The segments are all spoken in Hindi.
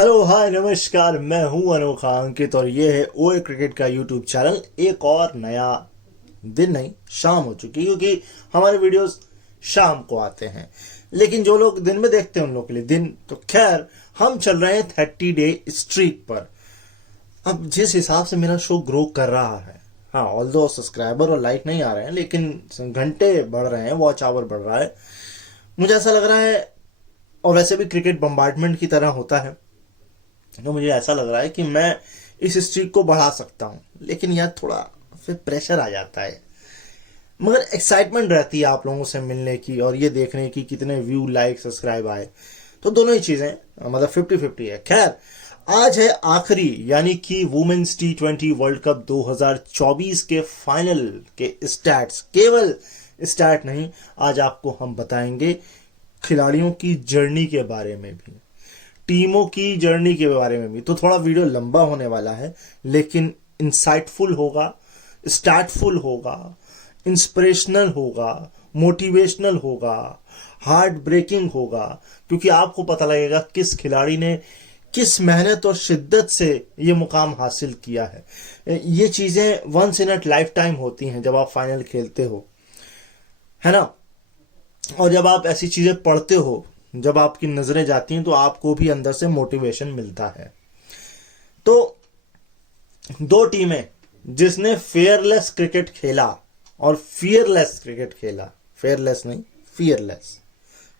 हेलो हाय नमस्कार, मैं हूं अनोखा अंकित और ये है ओए क्रिकेट का यूट्यूब चैनल। एक और नया दिन नहीं, शाम हो चुकी क्योंकि हमारे वीडियोस शाम को आते हैं। लेकिन जो लोग दिन में देखते हैं उन लोग के लिए दिन तो खैर। हम चल रहे हैं 30 डे स्ट्रीक पर। अब जिस हिसाब से मेरा शो ग्रो कर रहा है, हाँ ऑल दो सब्सक्राइबर और लाइक नहीं आ रहे हैं लेकिन घंटे बढ़ रहे हैं, वॉच आवर बढ़ रहा है। मुझे ऐसा लग रहा है, और वैसे भी क्रिकेट बम्बार्डमेंट की तरह होता है, तो मुझे ऐसा लग रहा है कि मैं इस स्ट्रीक को बढ़ा सकता हूँ। लेकिन यार थोड़ा फिर प्रेशर आ जाता है, मगर एक्साइटमेंट रहती है आप लोगों से मिलने की और ये देखने की कितने व्यू लाइक सब्सक्राइब आए। तो दोनों ही चीजें मतलब 50-50 है। खैर, आज है आखिरी यानी कि वुमेन्स T20 वर्ल्ड कप 2024 के फाइनल के स्टैट्स। केवल स्टैट नहीं, आज आपको हम बताएंगे खिलाड़ियों की जर्नी के बारे में भी, टीमों की जर्नी के बारे में भी। तो थोड़ा वीडियो लंबा होने वाला है लेकिन इंसाइटफुल होगा, स्टार्टफुल होगा, इंस्पिरेशनल होगा, मोटिवेशनल होगा, हार्ट ब्रेकिंग होगा, क्योंकि आपको पता लगेगा किस खिलाड़ी ने किस मेहनत और शिद्दत से ये मुकाम हासिल किया है। ये चीजें once in a lifetime होती हैं जब आप फाइनल खेलते हो, है ना। और जब आप ऐसी चीजें पढ़ते हो, जब आपकी नजरें जाती हैं तो आपको भी अंदर से मोटिवेशन मिलता है। तो दो टीमें जिसने फेयरलेस क्रिकेट खेला और फियरलेस क्रिकेट खेला, फेयरलेस नहीं फियरलेस,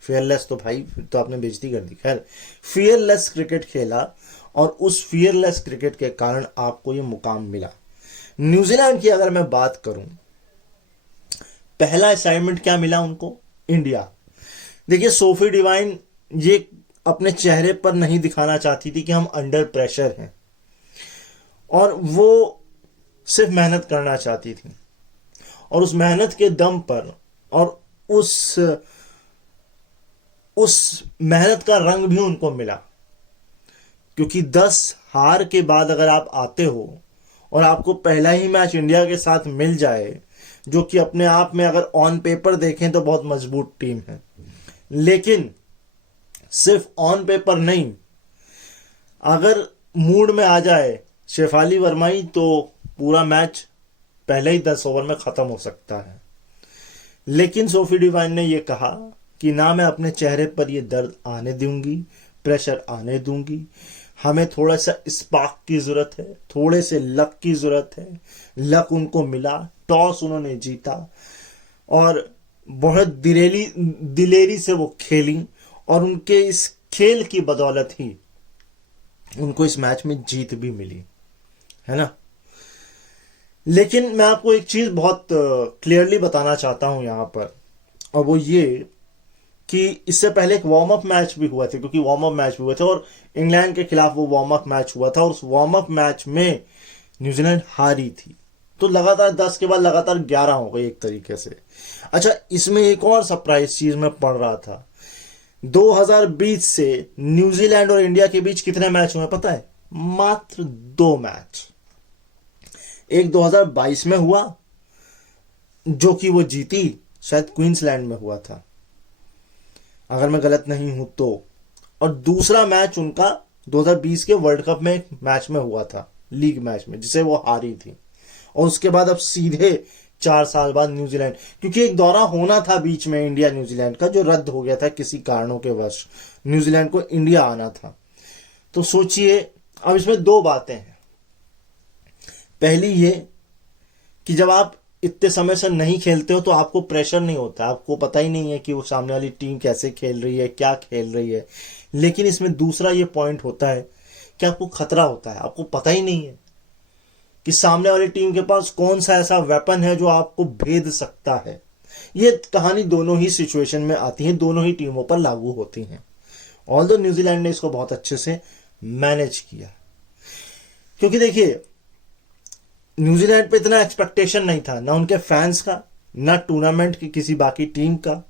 फेयरलेस तो भाई फिर तो आपने बेइज्जती कर दी। खैर, फियरलेस क्रिकेट खेला और उस फियरलेस क्रिकेट के कारण आपको ये मुकाम मिला। न्यूजीलैंड की अगर मैं बात करूं, पहला असाइनमेंट क्या मिला उनको? इंडिया। देखिए, सोफी डिवाइन ये अपने चेहरे पर नहीं दिखाना चाहती थी कि हम अंडर प्रेशर हैं, और वो सिर्फ मेहनत करना चाहती थी। और उस मेहनत के दम पर और उस मेहनत का रंग भी उनको मिला, क्योंकि 10 हार के बाद अगर आप आते हो और आपको पहला ही मैच इंडिया के साथ मिल जाए, जो कि अपने आप में अगर ऑन पेपर देखें तो बहुत मजबूत टीम है, लेकिन सिर्फ ऑन पेपर नहीं, अगर मूड में आ जाए शेफाली वर्माई तो पूरा मैच पहले ही 10 ओवर में खत्म हो सकता है। लेकिन सोफी डिवाइन ने यह कहा कि ना मैं अपने चेहरे पर यह दर्द आने दूंगी, प्रेशर आने दूंगी। हमें थोड़ा सा स्पार्क की जरूरत है, थोड़े से लक की जरूरत है। लक उनको मिला, टॉस उन्होंने जीता और बहुत दिलेरी से वो खेली, और उनके इस खेल की बदौलत ही उनको इस मैच में जीत भी मिली, है ना। लेकिन मैं आपको एक चीज बहुत क्लियरली बताना चाहता हूं यहां पर, और वो ये कि इससे पहले एक वार्म अप मैच भी हुआ था, क्योंकि वार्म अप मैच भी हुए थे और इंग्लैंड के खिलाफ वो वार्म अप मैच हुआ था, और उस वार्म अप मैच में न्यूजीलैंड हारी थी। तो लगातार 10 के बाद लगातार 11 हो गई एक तरीके से। अच्छा, इसमें एक और सरप्राइज चीज मैं पढ़ रहा था। 2020 से न्यूजीलैंड और इंडिया के बीच कितने मैच हुए पता है? मात्र 2 मैच। एक 2022 में हुआ, जो कि वो जीती, शायद क्वींसलैंड में हुआ था अगर मैं गलत नहीं हूं तो, और दूसरा मैच उनका 2020 के वर्ल्ड कप में एक मैच में हुआ था, लीग मैच में, जिसे वो हारी थी। और उसके बाद अब सीधे 4 साल बाद न्यूजीलैंड, क्योंकि एक दौरा होना था बीच में इंडिया न्यूजीलैंड का, जो रद्द हो गया था किसी कारणों के वश। न्यूजीलैंड को इंडिया आना था। तो सोचिए, अब इसमें 2 बातें हैं। पहली ये कि जब आप इतने समय से नहीं खेलते हो तो आपको प्रेशर नहीं होता, आपको पता ही नहीं है कि वो सामने वाली टीम कैसे खेल रही है, क्या खेल रही है। लेकिन इसमें दूसरा ये पॉइंट होता है कि आपको खतरा होता है, आपको पता ही नहीं है कि सामने वाली टीम के पास कौन सा ऐसा वेपन है जो आपको भेद सकता है। ये कहानी दोनों ही सिचुएशन में आती है, दोनों ही टीमों पर लागू होती हैं। ऑल्दो न्यूजीलैंड ने इसको बहुत अच्छे से मैनेज किया, क्योंकि देखिए न्यूजीलैंड पे इतना एक्सपेक्टेशन नहीं था, ना उनके फैंस का, ना टूर्नामेंट की किसी बाकी टीम का।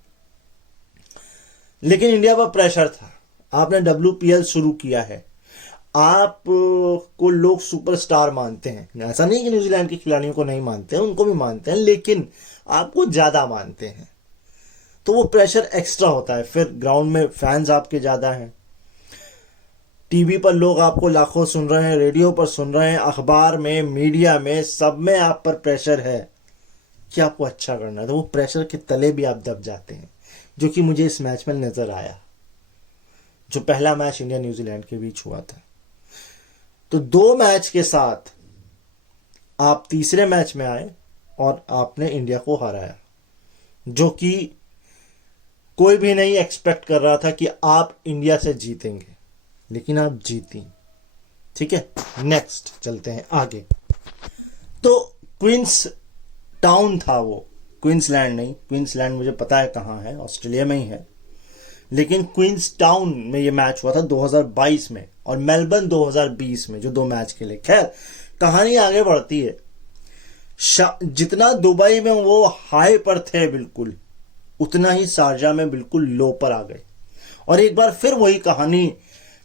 लेकिन इंडिया पर प्रेशर था। आपने WPL शुरू किया है, आप को लोग सुपरस्टार मानते हैं। ऐसा नहीं कि न्यूजीलैंड के खिलाड़ियों को नहीं मानते हैं, उनको भी मानते हैं, लेकिन आपको ज्यादा मानते हैं। तो वो प्रेशर एक्स्ट्रा होता है। फिर ग्राउंड में फैंस आपके ज्यादा हैं, टीवी पर लोग आपको लाखों सुन रहे हैं, रेडियो पर सुन रहे हैं, अखबार में, मीडिया में, सब में आप पर प्रेशर है कि आपको अच्छा करना है, तो वो प्रेशर के तले भी आप दब जाते हैं, जो कि मुझे इस मैच में नजर आया, जो पहला मैच इंडिया न्यूजीलैंड के बीच हुआ था। तो 2 मैच के साथ आप तीसरे मैच में आए और आपने इंडिया को हराया, जो कि कोई भी नहीं एक्सपेक्ट कर रहा था कि आप इंडिया से जीतेंगे, लेकिन आप जीती। ठीक है, नेक्स्ट चलते हैं आगे। तो क्वींस टाउन था वो, क्वींसलैंड नहीं, क्वींसलैंड मुझे पता है कहाँ है, ऑस्ट्रेलिया में ही है, लेकिन क्वींस टाउन में ये मैच हुआ था 2022 में, और मेलबर्न 2020 में, जो 2 मैच खेले। खैर, कहानी आगे बढ़ती है। जितना दुबई में वो हाई पर थे बिल्कुल, उतना ही शारजा में बिल्कुल लो पर आ गए, और एक बार फिर वही कहानी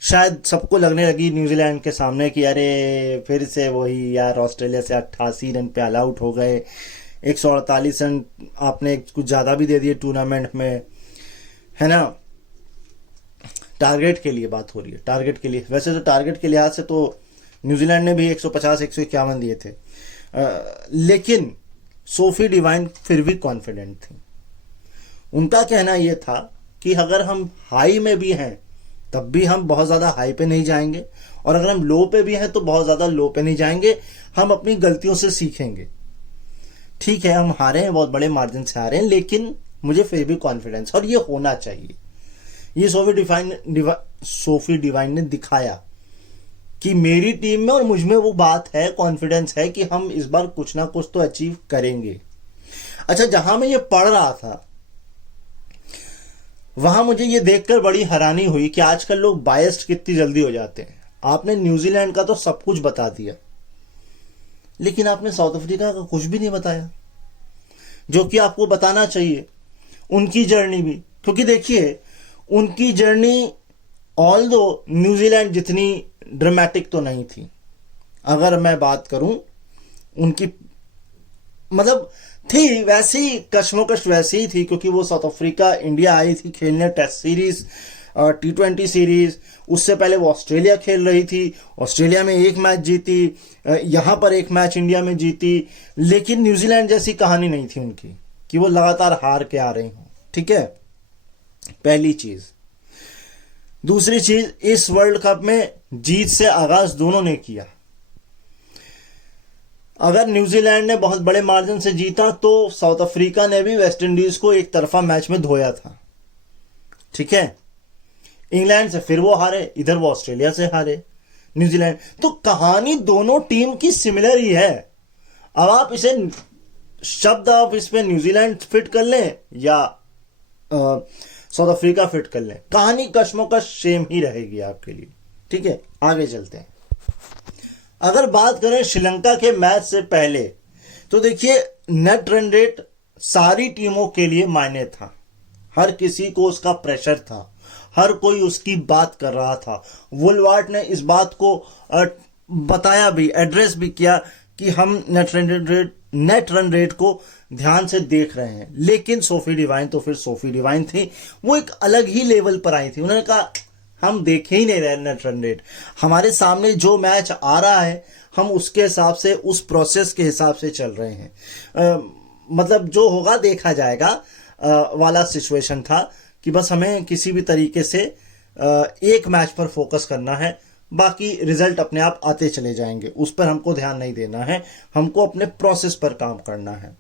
शायद सबको लगने लगी न्यूजीलैंड के सामने कि अरे फिर से वही यार, ऑस्ट्रेलिया से 88 रन पे ऑल आउट हो गए, 148 रन आपने कुछ ज़्यादा भी दे दिए टूर्नामेंट में, है ना। टारगेट के लिए बात हो रही है, टारगेट के लिए, वैसे तो टारगेट के लिहाज से तो न्यूजीलैंड ने भी 150 151 दिए थे, लेकिन सोफी डिवाइन फिर भी कॉन्फिडेंट थी। उनका कहना यह था कि अगर हम हाई में भी हैं तब भी हम बहुत ज़्यादा हाई पे नहीं जाएंगे, और अगर हम लो पे भी हैं तो बहुत ज़्यादा लो पे नहीं जाएंगे, हम अपनी गलतियों से सीखेंगे। ठीक है, हम हारे हैं, बहुत बड़े मार्जिन से हारे हैं, लेकिन मुझे फिर भी कॉन्फिडेंस, और ये होना चाहिए। ये सोफी डिवाइन ने दिखाया कि मेरी टीम में और मुझ में वो बात है, कॉन्फिडेंस है कि हम इस बार कुछ ना कुछ तो अचीव करेंगे। अच्छा, जहां मैं ये पढ़ रहा था वहां मुझे ये देखकर बड़ी हैरानी हुई कि आजकल लोग बायस्ड कितनी जल्दी हो जाते हैं। आपने न्यूजीलैंड का तो सब कुछ बता दिया, लेकिन आपने साउथ अफ्रीका का कुछ भी नहीं बताया, जो कि आपको बताना चाहिए, उनकी जर्नी भी। क्योंकि देखिए, उनकी जर्नी ऑल दो न्यूजीलैंड जितनी ड्रामेटिक तो नहीं थी। अगर मैं बात करूं उनकी, मतलब थी वैसी कश्मोकश वैसी ही थी, क्योंकि वो साउथ अफ्रीका इंडिया आई थी खेलने टेस्ट सीरीज, T20 सीरीज, उससे पहले वो ऑस्ट्रेलिया खेल रही थी, ऑस्ट्रेलिया में 1 मैच जीती, यहां पर 1 मैच इंडिया में जीती, लेकिन न्यूजीलैंड जैसी कहानी नहीं थी उनकी कि वो लगातार हार के आ रही हूं। ठीक है, पहली चीज। दूसरी चीज, इस वर्ल्ड कप में जीत से आगाज दोनों ने किया। अगर न्यूजीलैंड ने बहुत बड़े मार्जिन से जीता तो साउथ अफ्रीका ने भी वेस्ट इंडीज को एक तरफा मैच में धोया था। ठीक है, इंग्लैंड से फिर वो हारे, इधर वो ऑस्ट्रेलिया से हारे, न्यूजीलैंड। तो कहानी दोनों टीम की सिमिलर ही है। अब आप इसे शब्द आप इस पे न्यूजीलैंड फिट कर लें या साउथ अफ्रीका फिट कर लें, कहानी कश्मोकश सेम ही रहेगी आपके लिए। ठीक है, आगे चलते हैं। अगर बात करें श्रीलंका के मैच से पहले, तो देखिए नेट रन रेट सारी टीमों के लिए मायने था, हर किसी को उसका प्रेशर था, हर कोई उसकी बात कर रहा था। वुलवार्ट ने इस बात को बताया भी, एड्रेस भी किया कि हम नेट रन रेट को ध्यान से देख रहे हैं। लेकिन सोफी डिवाइन तो फिर सोफी डिवाइन थी, वो एक अलग ही लेवल पर आई थी। उन्होंने कहा हम देखे ही नहीं रहे नेट रन रेट, हमारे सामने जो मैच आ रहा है हम उसके हिसाब से, उस प्रोसेस के हिसाब से चल रहे हैं, मतलब जो होगा देखा जाएगा वाला सिचुएशन था कि बस हमें किसी भी तरीके से एक मैच पर फोकस करना है, बाकी रिजल्ट अपने आप आते चले जाएंगे, उस पर हमको ध्यान नहीं देना है, हमको अपने प्रोसेस पर काम करना है।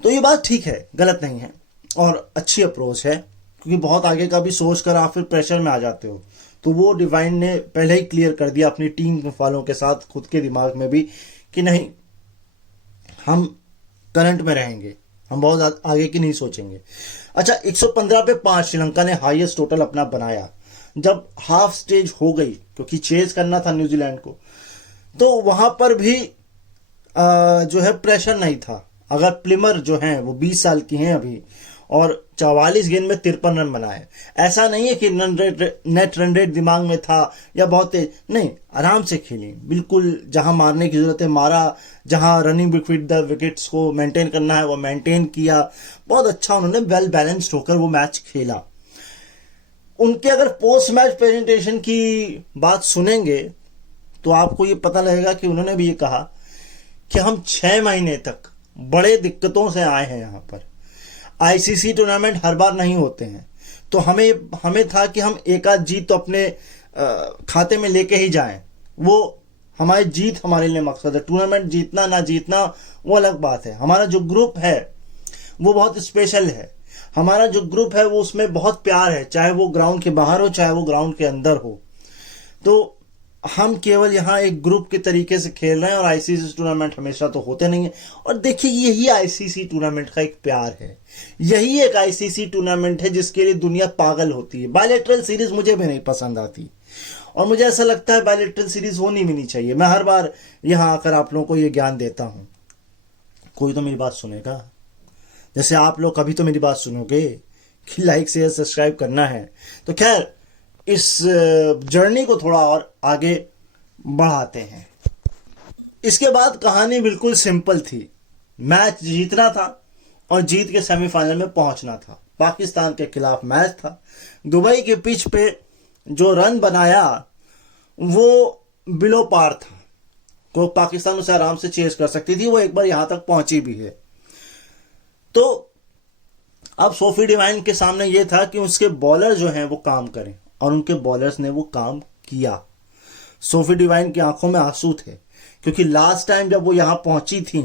तो ये बात ठीक है, गलत नहीं है और अच्छी अप्रोच है, क्योंकि बहुत आगे का भी सोच कर आप फिर प्रेशर में आ जाते हो। तो वो डिवाइन ने पहले ही क्लियर कर दिया अपनी टीम वालों के साथ, खुद के दिमाग में भी, कि नहीं हम करंट में रहेंगे, हम बहुत आगे की नहीं सोचेंगे। अच्छा, 115 पे 5 श्रीलंका ने हाईएस्ट टोटल अपना बनाया। जब हाफ स्टेज हो गई, क्योंकि चेज करना था न्यूजीलैंड को, तो वहां पर भी जो है प्रेशर नहीं था। अगर प्लिमर जो हैं वो 20 साल की हैं अभी, और 44 गेंद में 53 रन बनाए, ऐसा नहीं है कि नेट रन रेट दिमाग में था या बहुत तेज, नहीं, आराम से खेली, बिल्कुल जहां मारने की जरूरत है मारा, जहां रनिंग बिटवीन द विकेट्स को मेंटेन करना है वो मेंटेन किया। बहुत अच्छा उन्होंने वेल बैलेंस्ड होकर वो मैच खेला। उनके अगर पोस्ट मैच प्रेजेंटेशन की बात सुनेंगे तो आपको ये पता लगेगा कि उन्होंने भी ये कहा कि हम 6 महीने तक बड़े दिक्कतों से आए हैं यहाँ पर। आईसीसी टूर्नामेंट हर बार नहीं होते हैं, तो हमें हमें था कि हम एक आध जीत तो अपने खाते में लेके ही जाएं। वो हमारी जीत हमारे लिए मकसद है। टूर्नामेंट जीतना ना जीतना वो अलग बात है। हमारा जो ग्रुप है वो बहुत स्पेशल है। हमारा जो ग्रुप है वो उसमें बहुत प्यार है, चाहे वो ग्राउंड के बाहर हो चाहे वो ग्राउंड के अंदर हो। तो हम केवल यहाँ एक ग्रुप के तरीके से खेल रहे हैं, और आईसीसी टूर्नामेंट हमेशा तो होते नहीं है। और देखिए, यही आईसीसी टूर्नामेंट का एक प्यार है, यही एक आईसीसी टूर्नामेंट है जिसके लिए दुनिया पागल होती है। बायलैटरल सीरीज मुझे भी नहीं पसंद आती, और मुझे ऐसा लगता है बायलैटरल सीरीज होनी भी नहीं चाहिए। मैं हर बार यहाँ आकर आप लोगों को ये ज्ञान देता हूँ, कोई तो मेरी बात सुनेगा। जैसे आप लोग कभी तो मेरी बात सुनोगे कि लाइक शेयर सब्सक्राइब करना है। तो खैर, इस जर्नी को थोड़ा और आगे बढ़ाते हैं। इसके बाद कहानी बिल्कुल सिंपल थी। मैच जीतना था और जीत के सेमीफाइनल में पहुंचना था। पाकिस्तान के खिलाफ मैच था। दुबई के पिच पे जो रन बनाया वो बिलो पार था। को पाकिस्तान उसे आराम से चेस कर सकती थी, वो एक बार यहां तक पहुंची भी है। तो अब सोफी डिवाइन के सामने ये था कि उसके बॉलर जो हैं वो काम करें, और उनके बॉलर्स ने वो काम किया। सोफी डिवाइन की आंखों में आंसू थे, क्योंकि लास्ट टाइम जब वो यहां पहुंची थी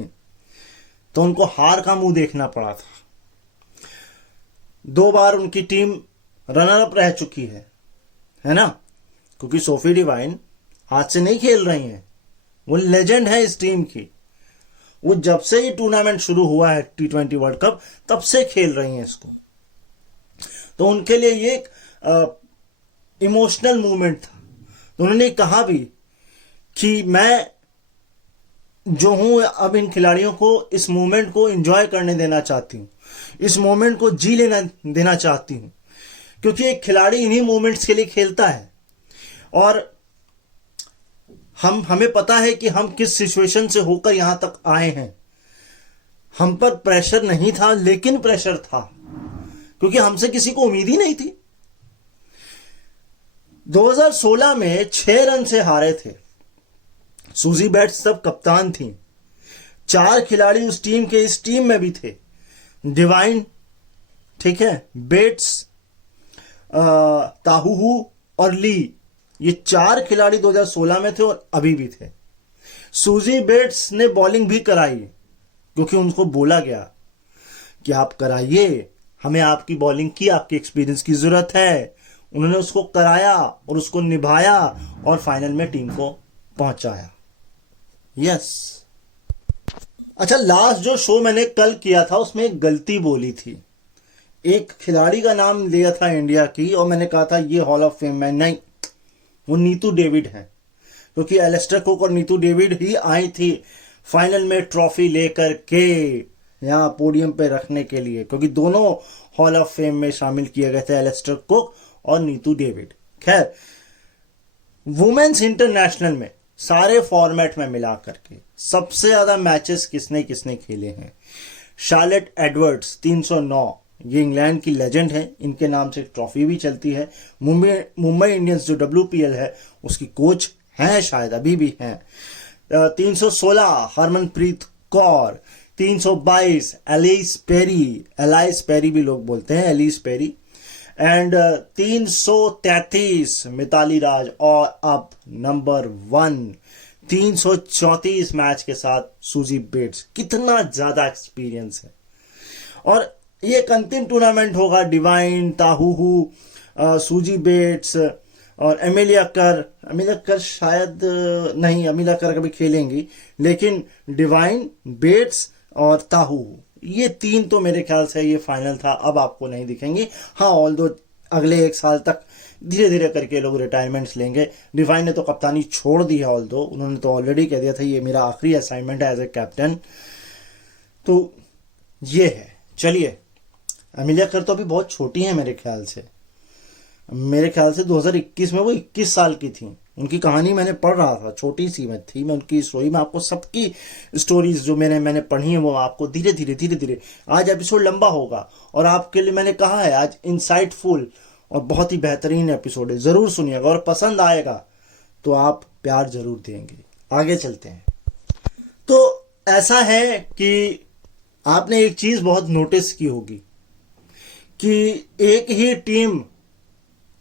तो उनको हार का मुंह देखना पड़ा था। 2 बार उनकी टीम रनर अप रह चुकी है ना, क्योंकि सोफी डिवाइन आज से नहीं खेल रही हैं, वो लेजेंड है इस टीम की। वो जब से ये टूर्नामेंट शुरू हुआ है T20 वर्ल्ड कप, तब से खेल रही हैं इसको। तो उनके लिए ये एक इमोशनल मूवमेंट था। तो उन्होंने कहा भी कि मैं जो हूं अब इन खिलाड़ियों को इस मोमेंट को एंजॉय करने देना चाहती हूं, इस मोमेंट को जी लेना देना चाहती हूं, क्योंकि एक खिलाड़ी इन्हीं मोमेंट्स के लिए खेलता है। और हमें पता है कि हम किस सिचुएशन से होकर यहां तक आए हैं। हम पर प्रेशर नहीं था, लेकिन प्रेशर था, क्योंकि हमसे किसी को उम्मीद ही नहीं थी। 2016 में 6 रन से हारे थे। सूजी बेट्स तब कप्तान थी। 4 खिलाड़ी उस टीम के इस टीम में भी थे। डिवाइन, ठीक है, बेट्स, ताहूहू और ली, ये 4 खिलाड़ी 2016 में थे और अभी भी थे। सूजी बेट्स ने बॉलिंग भी कराई, क्योंकि उनको बोला गया कि आप कराइए, हमें आपकी बॉलिंग की, आपके एक्सपीरियंस की जरूरत है। उन्होंने उसको कराया और उसको निभाया और फाइनल में टीम को पहुंचाया। यस। अच्छा, लास्ट जो शो मैंने कल किया था उसमें एक गलती बोली थी। एक खिलाड़ी का नाम लिया था इंडिया की, और मैंने कहा था ये हॉल ऑफ फेम में नहीं, वो नीतू डेविड है, क्योंकि एलिस्टर कुक और नीतू डेविड ही आई थी फाइनल में ट्रॉफी लेकर के यहाँ पोडियम पे रखने के लिए, क्योंकि दोनों हॉल ऑफ फेम में शामिल किए गए थे, एलिस्टर कुक और नीतू डेविड। खैर, वुमेन्स इंटरनेशनल में सारे फॉर्मेट में मिला करके सबसे ज्यादा मैचेस किसने किसने खेले हैं? शार्लेट एडवर्ड्स 309, ये इंग्लैंड की लेजेंड है, इनके नाम से ट्रॉफी भी चलती है। मुंबई इंडियंस जो WPL है उसकी कोच हैं, शायद अभी भी हैं। 316 हरमनप्रीत कौर, 322 एलाइस पेरी भी लोग बोलते हैं, एलिस पेरी, एंड 333 मिताली राज, और अब नंबर 1 334 मैच के साथ सूजी बेट्स। कितना ज्यादा एक्सपीरियंस है। और ये एक अंतिम टूर्नामेंट होगा। डिवाइन, ताहूहू, सूजी बेट्स और एमिलिया कर शायद नहीं, एमिलिया कर कभी खेलेंगी, लेकिन डिवाइन, बेट्स और ताहूहू, ये 3 तो मेरे ख्याल से ये फाइनल था, अब आपको नहीं दिखेंगी। हाँ, ऑल्दो अगले 1 साल तक धीरे धीरे करके लोग रिटायरमेंट्स लेंगे। डिवाइन ने तो कप्तानी छोड़ दी है, ऑल्दो उन्होंने तो ऑलरेडी कह दिया था ये मेरा आखिरी असाइनमेंट है एज ए कैप्टन। तो ये है। चलिए, एमिलिया कर तो अभी बहुत छोटी है मेरे ख्याल से 2021 में वो 21 साल की थी। उनकी कहानी मैंने पढ़ रहा था, छोटी सी मैं थी, मैं उनकी स्टोरी में आपको सबकी स्टोरीज जो मैंने पढ़ी है वो आपको धीरे धीरे आज एपिसोड लंबा होगा, और आपके लिए मैंने कहा है आज इंसाइटफुल और बहुत ही बेहतरीन एपिसोड है, ज़रूर सुनिएगा और पसंद आएगा तो आप प्यार ज़रूर देंगे। आगे चलते हैं। तो ऐसा है कि आपने एक चीज़ बहुत नोटिस की होगी कि एक ही टीम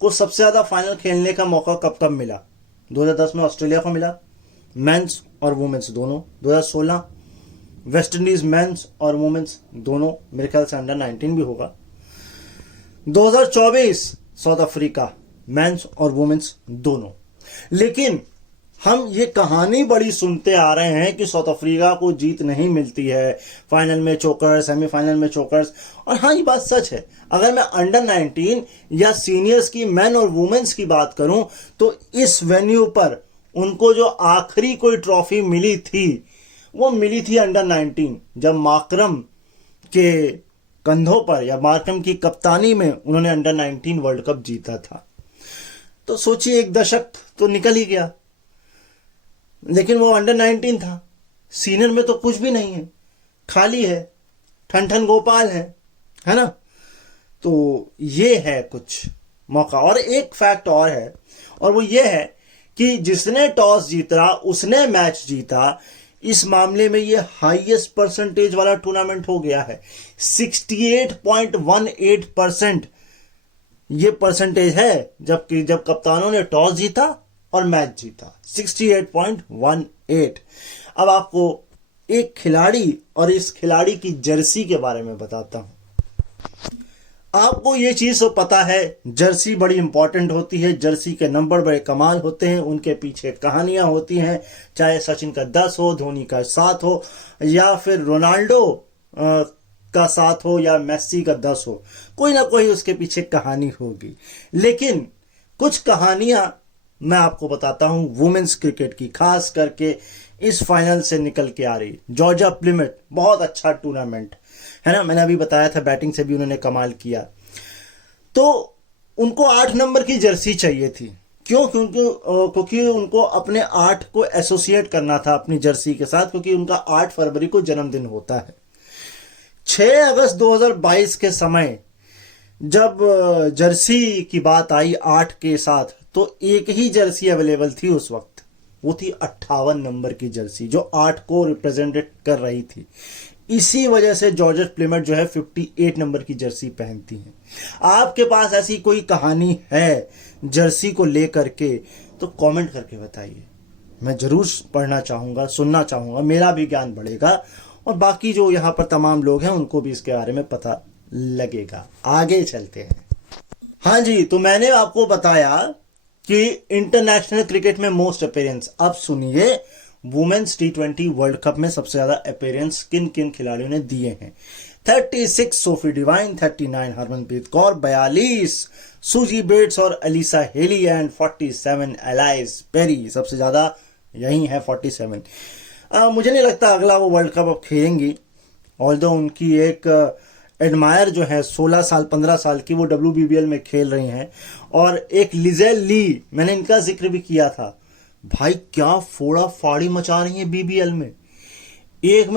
को सबसे ज़्यादा फाइनल खेलने का मौका कब कब मिला। 2010 में ऑस्ट्रेलिया को मिला, मेंस और वुमेन्स दोनों। 2016 वेस्ट इंडीज मेंस और वुमेन्स दोनों, मेरे ख्याल से अंडर 19 भी होगा। 2024 साउथ अफ्रीका मेंस और वुमेन्स दोनों। लेकिन हम ये कहानी बड़ी सुनते आ रहे हैं कि साउथ अफ्रीका को जीत नहीं मिलती है, फाइनल में चोकर्स, सेमीफाइनल में चोकर्स। और हाँ, ये बात सच है। अगर मैं अंडर 19 या सीनियर्स की मेन और वुमेन्स की बात करूं तो इस वेन्यू पर उनको जो आखिरी कोई ट्रॉफी मिली थी वो मिली थी अंडर 19, जब माकरम के कंधों पर या माकरम की कप्तानी में उन्होंने अंडर 19 वर्ल्ड कप जीता था। तो सोचिए, एक दशक तो निकल ही गया, लेकिन वो अंडर 19 था। सीनियर में तो कुछ भी नहीं है, खाली है, ठन ठन गोपाल है ना। तो ये है कुछ मौका। और एक फैक्ट और है, और वो ये है कि जिसने टॉस जीता उसने मैच जीता। इस मामले में ये हाईएस्ट परसेंटेज वाला टूर्नामेंट हो गया है। 68.18% ये परसेंटेज है जब कप्तानों ने टॉस जीता और मैच जीता। 68.18। अब आपको एक खिलाड़ी और इस खिलाड़ी की जर्सी के बारे में बताता हूं। आपको ये चीज तो पता है, जर्सी बड़ी इंपॉर्टेंट होती है, जर्सी के नंबर बड़े कमाल होते हैं, उनके पीछे कहानियां होती हैं। चाहे सचिन का 10 हो, धोनी का 7 हो, या फिर रोनाल्डो का 7 हो, या मेस्सी का 10 हो, कोई ना कोई उसके पीछे कहानी होगी। लेकिन कुछ कहानियां मैं आपको बताता हूं वुमेन्स क्रिकेट की, खास करके इस फाइनल से निकल के आ रही। जॉर्जिया प्लिमथ बहुत अच्छा टूर्नामेंट है ना, मैंने अभी बताया था, बैटिंग से भी उन्होंने कमाल किया। तो उनको 8 नंबर की जर्सी चाहिए थी। क्यों? क्योंकि उनको अपने 8 को एसोसिएट करना था अपनी जर्सी के साथ, क्योंकि उनका 8 फरवरी को जन्मदिन होता है। 6 अगस्त 2022 के समय जब जर्सी की बात आई 8 के साथ, तो एक ही जर्सी अवेलेबल थी उस वक्त, वो थी 58 नंबर की जर्सी, जो 8 को रिप्रेजेंटेट कर रही थी। इसी वजह से जॉर्जिया प्लिमथ जो है 58 नंबर की जर्सी पहनती हैं। आपके पास ऐसी कोई कहानी है जर्सी को लेकर के तो कमेंट करके बताइए, मैं जरूर पढ़ना चाहूंगा, सुनना चाहूंगा, मेरा भी ज्ञान बढ़ेगा और बाकी जो यहाँ पर तमाम लोग हैं उनको भी इसके बारे में पता लगेगा। आगे चलते हैं। हाँ जी, तो मैंने आपको बताया कि इंटरनेशनल क्रिकेट में मोस्ट अपीयरेंस। अब सुनिए, वुमेन्स T20 वर्ल्ड कप में सबसे ज्यादा अपीयरेंस किन किन खिलाड़ियों ने दिए हैं। 36 Sophie Devine, 39 Harmanpreet Kaur, 42 Suzie Bates और Alyssa Healy, and 47 Ellyse Perry. सबसे ज्यादा यही है 47। मुझे नहीं लगता अगला वो वर्ल्ड कप अब खेलेंगी, ऑल्दो उनकी एक एडमायर जो है 16 साल 15 साल की, वो WBBL में खेल रही हैं। और एक लिजेल ली, मैंने इनका जिक्र भी किया था, भाई क्या फोड़ा फाड़ी मचा रही है BBL में। एक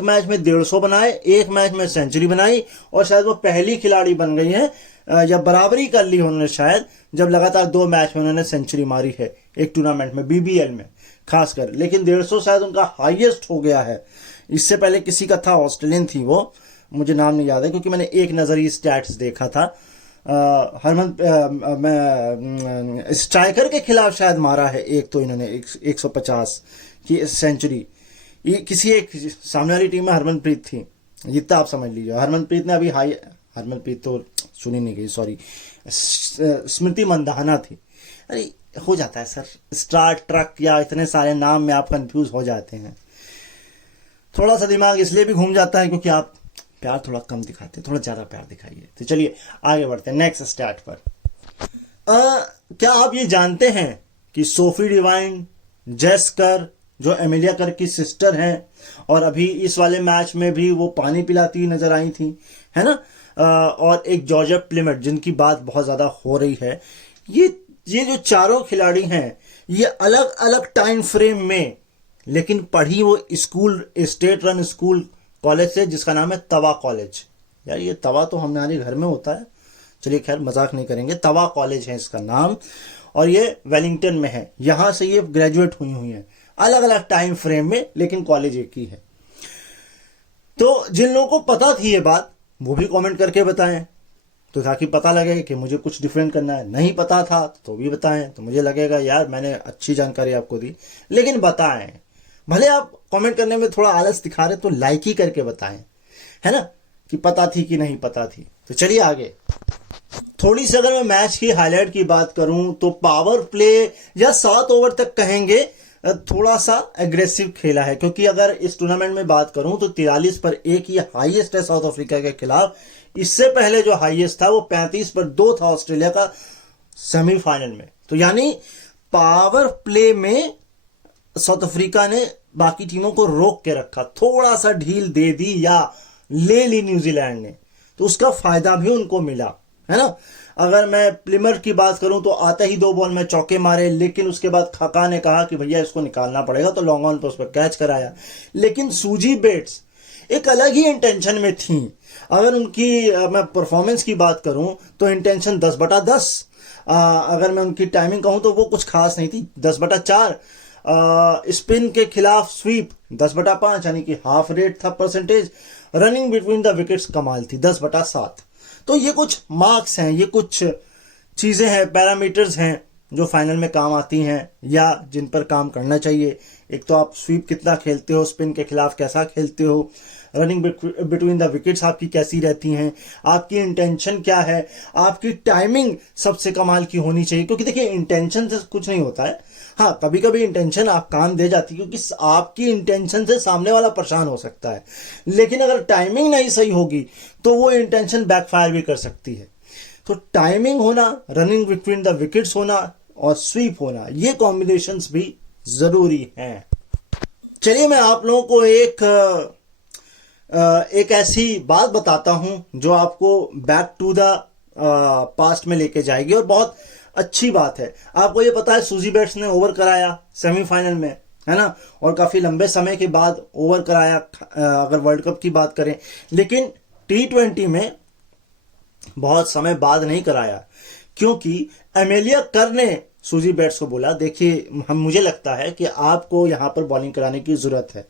मैच में 150 बनाए, एक मैच में सेंचुरी बनाई, और शायद वो पहली खिलाड़ी बन गई है या बराबरी कर ली उन्होंने शायद, जब लगातार 2 मैच में उन्होंने सेंचुरी मारी है एक टूर्नामेंट में BBL में खासकर। लेकिन 150 शायद उनका हाईएस्ट हो गया है। इससे पहले किसी का था, ऑस्ट्रेलियन थी वो, मुझे नाम नहीं याद है क्योंकि मैंने एक नजरी स्टैट्स देखा था। स्ट्राइकर के खिलाफ शायद मारा है एक, तो इन्होंने 150 की सेंचुरी। ये किसी एक सामने वाली टीम में हरमनप्रीत थी, जितना आप समझ लीजिए। हरमनप्रीत ने अभी हरमनप्रीत तो सुनी नहीं गई, सॉरी, स्मृति मंदाना थी। अरे हो जाता है सर, स्टार ट्रक या इतने सारे नाम में आप कंफ्यूज हो जाते हैं। थोड़ा सा दिमाग इसलिए भी घूम जाता है क्योंकि आप प्यार थोड़ा कम दिखाते हैं, थोड़ा ज्यादा प्यार दिखाइए। तो चलिए आगे बढ़ते हैं नेक्स्ट स्टार्ट पर। क्या आप ये जानते हैं कि सोफी डिवाइन, जेस कर, जो एमिलिया कर की सिस्टर हैं, और अभी इस वाले मैच में भी वो पानी पिलाती हुई नजर आई थी, है ना। और एक जॉर्जिया प्लिमथ जिनकी बात बहुत ज्यादा हो रही है। ये जो चारों खिलाड़ी हैं, ये अलग अलग टाइम फ्रेम में, लेकिन पढ़ी वो school, state run school college से, जिसका नाम है तवा कॉलेज। यार ये तवा तो हमारे घर में होता है, चलिए खैर मजाक नहीं करेंगे, तवा कॉलेज है इसका नाम, और ये वेलिंगटन में है। यहां से ये ग्रेजुएट हुई हुई हैं अलग अलग टाइम फ्रेम में, लेकिन कॉलेज एक ही है। तो जिन लोगों को पता थी ये बात वो भी कमेंट करके बताएं, तो ताकि पता लगे कि मुझे कुछ डिफरेंट करना है। नहीं पता था तो भी बताएं, तो मुझे लगेगा यार मैंने अच्छी जानकारी आपको दी। लेकिन बताएं, भले आप कमेंट करने में थोड़ा आलस दिखा रहे तो लाइक ही करके बताएं, है ना, कि पता थी कि नहीं पता थी। तो चलिए आगे। थोड़ी सी अगर मैं मैच की हाईलाइट की बात करूं तो पावर प्ले या 7 ओवर तक कहेंगे थोड़ा सा एग्रेसिव खेला है, क्योंकि अगर इस टूर्नामेंट में बात करूं तो 43 पर 1 ये हाईएस्ट है साउथ अफ्रीका के खिलाफ। इससे पहले जो हाईएस्ट था वो 35 पर 2 था ऑस्ट्रेलिया का सेमीफाइनल में। तो यानी पावर प्ले में साउथ अफ्रीका ने बाकी टीमों को रोक के रखा, थोड़ा सा ढील दे दी या ले ली न्यूजीलैंड ने, तो उसका फायदा भी उनको मिला, है ना। अगर मैं प्लिमर की बात करूं तो आते ही 2 बॉल में चौके मारे, लेकिन उसके बाद खका ने कहा कि भैया इसको निकालना पड़ेगा, तो लॉन्ग ऑन पर उस पर कैच कराया। लेकिन सूजी बेट्स एक अलग ही इंटेंशन में थी। अगर उनकी मैं परफॉर्मेंस की बात करूं तो इंटेंशन 10/10, अगर मैं उनकी टाइमिंग कहूं तो वो कुछ खास नहीं थी। 10/4 स्पिन के खिलाफ स्वीप 10/5, यानी कि हाफ रेट था percentage. Running between the wickets कमाल थी 10/7। तो ये कुछ मार्क्स हैं, ये कुछ चीजें हैं, पैरामीटर्स हैं जो फाइनल में काम आती हैं या जिन पर काम करना चाहिए। एक तो आप स्वीप कितना खेलते हो, स्पिन के खिलाफ कैसा खेलते हो, रनिंग बिटवीन द विकेट्स आपकी कैसी रहती हैं, आपकी इंटेंशन क्या है, आपकी टाइमिंग सबसे कमाल की होनी चाहिए। क्योंकि देखिए इंटेंशन से कुछ नहीं होता है। हाँ, कभी कभी इंटेंशन आप काम दे जाती है, क्योंकि आपकी इंटेंशन से सामने वाला परेशान हो सकता है। लेकिन अगर टाइमिंग नहीं सही होगी तो वो इंटेंशन बैकफायर भी कर सकती है। तो टाइमिंग होना, रनिंग बिटवीन द विकेट्स होना और स्वीप होना, ये कॉम्बिनेशंस भी जरूरी हैं। चलिए मैं आप लोगों को एक ऐसी बात बताता हूं जो आपको बैक टू द पास्ट में लेके जाएगी, और बहुत अच्छी बात है। आपको ये पता है सूजी बेट्स ने ओवर कराया सेमीफाइनल में, है ना, और काफी लंबे समय के बाद ओवर कराया अगर वर्ल्ड कप की बात करें। लेकिन T20 में बहुत समय बाद नहीं कराया, क्योंकि एमेलिया कर ने सूजी बेट्स को बोला, देखिए मुझे लगता है कि आपको यहां पर बॉलिंग कराने की जरूरत है।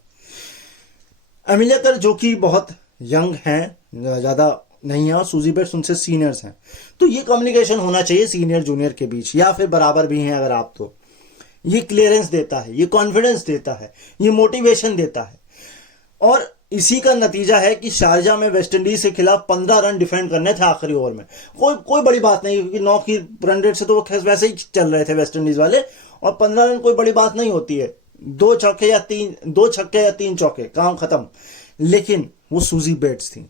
एमेलिया कर जो कि बहुत यंग हैं, ज्यादा नहीं है, और सूजी बेट्स उनसे सीनियर्स हैं, तो ये कम्युनिकेशन होना चाहिए सीनियर जूनियर के बीच, या फिर बराबर भी हैं अगर आप, तो ये क्लियरेंस देता है, ये कॉन्फिडेंस देता है, ये मोटिवेशन देता है। और इसी का नतीजा है कि शारजा में वेस्टइंडीज के खिलाफ 15 रन डिफेंड करने थे आखिरी ओवर में। कोई बड़ी बात नहीं, क्योंकि 9 की रन रेट से तो वो वैसे ही चल रहे थे वेस्टइंडीज वाले, और 15 रन कोई बड़ी बात नहीं होती है। 2 छक्के या 3 चौके, काम खत्म। लेकिन वो सूजी बेट्स थी।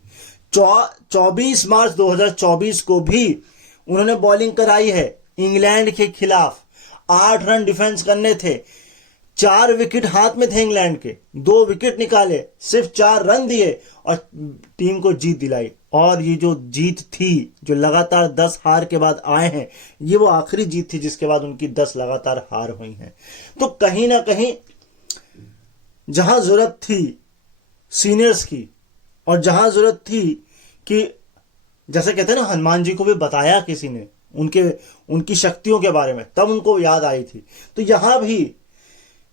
24 मार्च 2024 को भी उन्होंने बॉलिंग कराई है इंग्लैंड के खिलाफ। 8 रन डिफेंस करने थे, 4 विकेट हाथ में थे इंग्लैंड के, 2 विकेट निकाले, सिर्फ 4 रन दिए और टीम को जीत दिलाई। और ये जो जीत थी, जो लगातार 10 हार के बाद आए हैं, ये वो आखिरी जीत थी जिसके बाद उनकी 10 लगातार हार हुई हैं। तो कहीं ना कहीं जहां जरूरत थी सीनियर्स की, और जहां जरूरत थी कि जैसे कहते हैं ना, हनुमान जी को भी बताया किसी ने उनकी शक्तियों के बारे में, तब उनको याद आई थी। तो यहां भी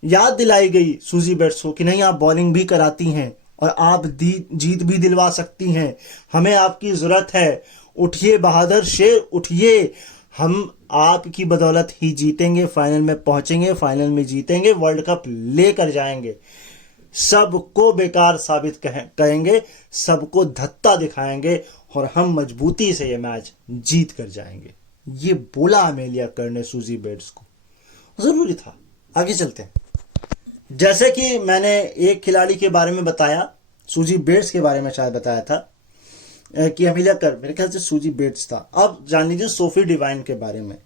याद दिलाई गई सूजी बेट्स को कि नहीं, आप बॉलिंग भी कराती हैं और आप जीत भी दिलवा सकती हैं, हमें आपकी जरूरत है। उठिए बहादुर शेर, उठिए, हम आपकी बदौलत ही जीतेंगे, फाइनल में पहुंचेंगे, फाइनल में जीतेंगे, वर्ल्ड कप लेकर जाएंगे, सबको बेकार साबित कहेंगे, सबको धत्ता दिखाएंगे, और हम मजबूती से ये मैच जीत कर जाएंगे। ये बोला एमेलिया कर ने सूजी बेट्स को, जरूरी था। आगे चलते हैं। जैसे कि मैंने एक खिलाड़ी के बारे में बताया, सूजी बेट्स के बारे में शायद बताया था कि एमेलिया कर, मेरे ख्याल से सूजी बेट्स था। अब जान लीजिए सोफी डिवाइन के बारे में।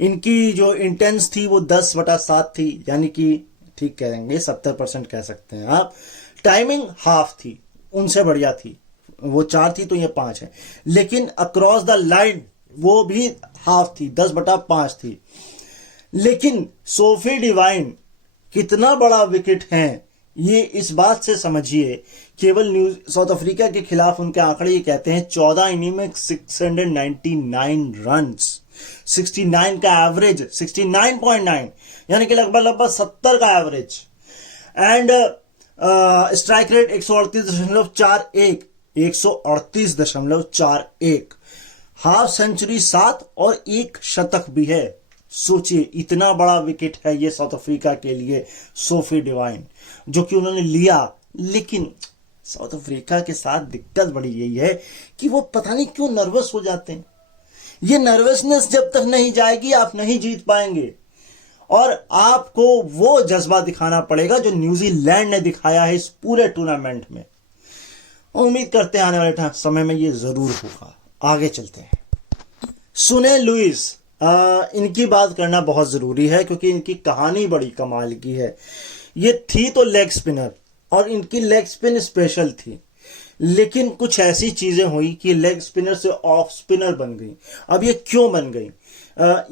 इनकी जो इंटेंस थी वो 10/7 थी, यानी कि ठीक कहेंगे 70% कह सकते हैं आप। टाइमिंग हाफ थी, उनसे बढ़िया थी, वो 4 थी तो ये 5 है। लेकिन अक्रॉस द लाइन वो भी हाफ थी, 10/5 थी। लेकिन सोफी डिवाइन कितना बड़ा विकेट है, ये इस बात से समझिए केवल साउथ अफ्रीका के खिलाफ उनके आंकड़े ये कहते हैं 14 इनिंग में 699 रन्स, 69 का एवरेज, 69.9 यानी कि लगभग 70 का average, and strike rate 138.41, 138.41, half century 7 और एक शतक भी है। सोचिए इतना बड़ा विकेट है ये साउथ अफ्रीका के लिए, सोफी डिवाइन, जो कि उन्होंने लिया। लेकिन साउथ अफ्रीका के साथ दिक्कत बड़ी यही है कि वो पता नहीं क्यों नर्वस हो जाते हैं। ये नर्वसनेस जब तक नहीं जाएगी आप नहीं जीत पाएंगे, और आपको वो जज्बा दिखाना पड़ेगा जो न्यूजीलैंड ने दिखाया है इस पूरे टूर्नामेंट में। उम्मीद करते हैं आने वाले समय में ये जरूर होगा। आगे चलते हैं। सुने लुइस, इनकी बात करना बहुत जरूरी है क्योंकि इनकी कहानी बड़ी कमाल की है। ये थी तो लेग स्पिनर और इनकी लेग स्पिन स्पेशल थी, लेकिन कुछ ऐसी चीजें हुई कि लेग स्पिनर से ऑफ स्पिनर बन गई। अब ये क्यों बन गई,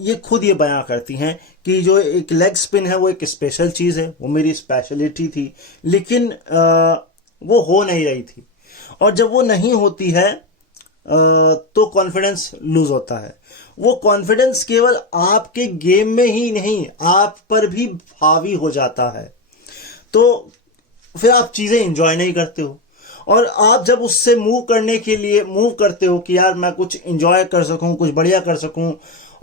ये खुद ये बयां करती हैं कि जो एक लेग स्पिन है वो एक स्पेशल चीज है, वो मेरी स्पेशलिटी थी, लेकिन वो हो नहीं रही थी, और जब वो नहीं होती है तो कॉन्फिडेंस लूज होता है। वो कॉन्फिडेंस केवल आपके गेम में ही नहीं आप पर भी हावी हो जाता है, तो फिर आप चीजें एंजॉय नहीं करते हो, और आप जब उससे मूव करने के लिए मूव करते हो कि यार मैं कुछ एंजॉय कर सकूं, कुछ बढ़िया कर सकूं,